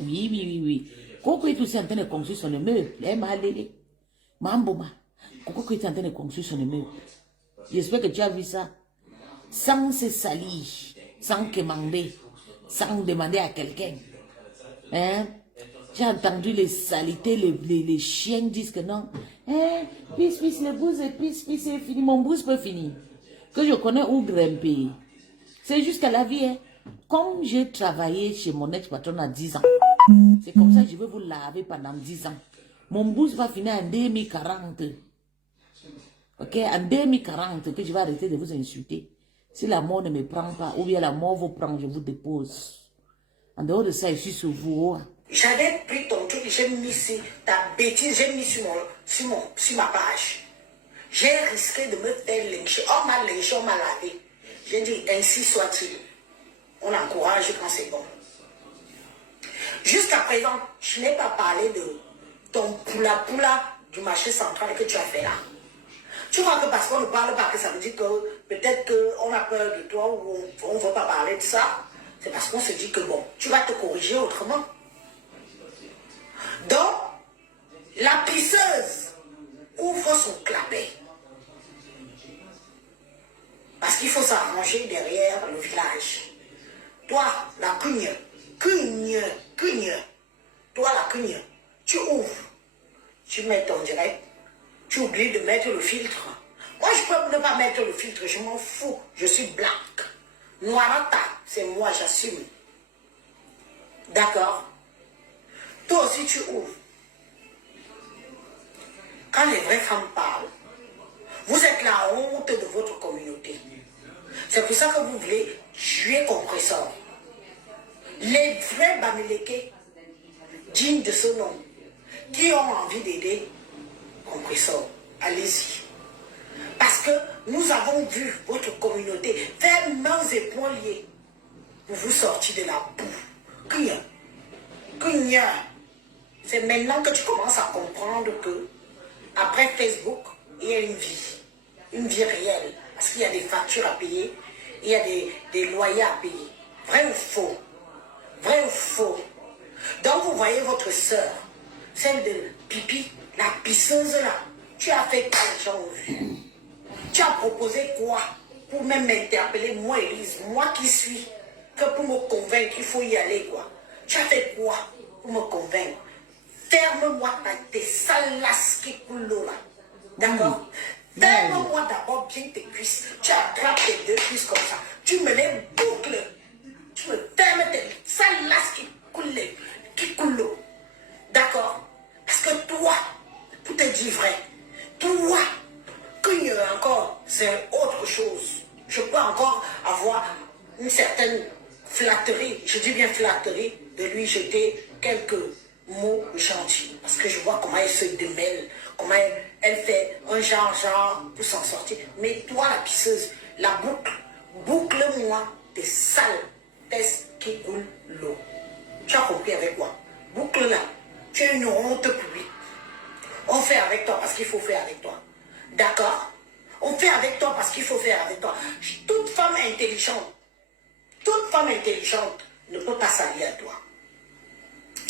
Oui. Coco Kouetou est en train de construire son immeuble. Malélé. Mamboma. Coco Kouetou est en train de construire son immeuble. J'espère que tu as vu ça. Sans se salir, sans quémander, sans demander à quelqu'un. Hein? J'ai entendu les saletés, les chiens disent que non. Pisse, le bouse, pisse, c'est fini. Mon bouse peut finir. Que je connais où grimper. C'est jusqu'à la vie. Hein? Comme j'ai travaillé chez mon ex-patron à 10 ans, c'est comme ça que je vais vous laver pendant 10 ans. Mon bouse va finir en 2040. Ok? En 2040, que je vais arrêter de vous insulter. Si la mort ne me prend pas, ou bien la mort vous prend, je vous dépose. En dehors de ça, je suis sur vous. J'avais pris ton truc, j'ai mis ici, ta bêtise, j'ai mis sur ma page. J'ai risqué de me faire lyncher. On m'a lynché, on m'a lavé. J'ai dit, ainsi soit-il. On encourage quand c'est bon. Jusqu'à présent, je n'ai pas parlé de ton poula du marché central que tu as fait là. Tu crois que parce qu'on ne parle pas, que ça veut dire que peut-être qu'on a peur de toi ou on ne veut pas parler de ça. C'est parce qu'on se dit que bon, tu vas te corriger autrement. Donc, la pisseuse ouvre son clapet. Parce qu'il faut s'arranger derrière le village. Toi, la cugne. Toi, la cugne, tu ouvres. Tu mets ton direct. Tu oublies de mettre le filtre. Moi, je peux ne pas mettre le filtre, je m'en fous. Je suis black. Noirata, c'est moi, j'assume. D'accord? Toi aussi, tu ouvres. Quand les vraies femmes parlent, vous êtes la honte de votre communauté. C'est pour ça que vous voulez tuer Compressor. Les vrais Bamileke, dignes de ce nom, qui ont envie d'aider Compressor, allez-y. Parce que nous avons vu votre communauté faire mains et poings liés pour vous sortir de la boue. Cugna. C'est maintenant que tu commences à comprendre que après Facebook, il y a une vie réelle. Parce qu'il y a des factures à payer, il y a des loyers à payer. Vrai ou faux? Vrai ou faux? Donc vous voyez votre soeur, celle de Pipi, la pisseuse là, tu as fait quoi les gens ont vu? Tu as proposé quoi pour même m'interpeller, moi, Élise, moi qui suis, que pour me convaincre, il faut y aller, quoi. Tu as fait quoi pour me convaincre? Ferme-moi tes sales lasses qui coulent l'eau, là. D'accord? Ferme-moi d'abord bien tes cuisses. Tu attrapes tes deux cuisses comme ça. Tu me les boucles. Tu me fermes tes sales lasses qui coulent l'eau. D'accord? Parce que toi, pour te dire vrai, toi, qu'il y a encore, c'est autre chose. Je peux encore avoir une certaine flatterie, je dis bien flatterie, de lui jeter quelques mots gentils. Parce que je vois comment elle se démêle, comment elle fait un genre pour s'en sortir. Mais toi, la pisseuse, la boucle-moi tes sales fesses qui coulent l'eau. Tu as compris avec quoi? Boucle-la. Tu es une honte publique. On fait avec toi parce qu'il faut faire avec toi. D'accord? On fait avec toi parce qu'il faut faire avec toi. Toute femme intelligente ne peut pas s'allier à toi.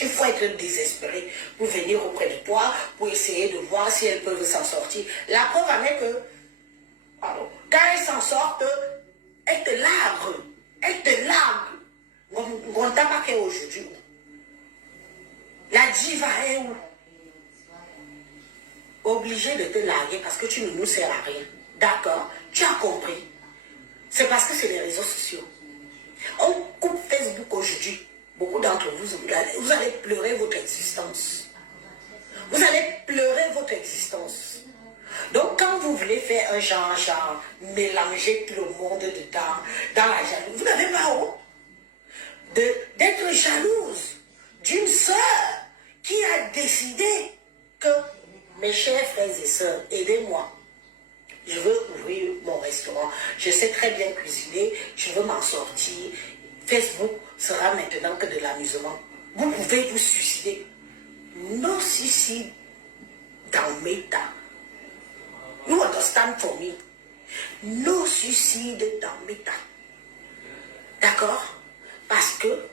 Il faut être désespéré pour venir auprès de toi, pour essayer de voir si elles peuvent s'en sortir. La preuve en est que, pardon, quand elles s'en sortent, elles te larguent. Elles te larguent. On t'a pas fait aujourd'hui. La diva est où? Obligé de te larguer parce que tu ne nous sers à rien. D'accord? Tu as compris. C'est parce que c'est les réseaux sociaux. On coupe Facebook aujourd'hui. Beaucoup d'entre vous, vous allez pleurer votre existence. Vous allez pleurer votre existence. Donc, quand vous voulez faire un genre, mélanger tout le monde dedans, dans la jalousie, vous n'avez pas honte d'être jalouse d'une sœur qui a décidé que, mes chers frères et sœurs, aidez-moi. Je veux ouvrir mon restaurant. Je sais très bien cuisiner. Je veux m'en sortir. Facebook sera maintenant que de l'amusement. Vous pouvez vous suicider. No suicide dans Meta. You understand for me? No suicide dans Meta. D'accord? Parce que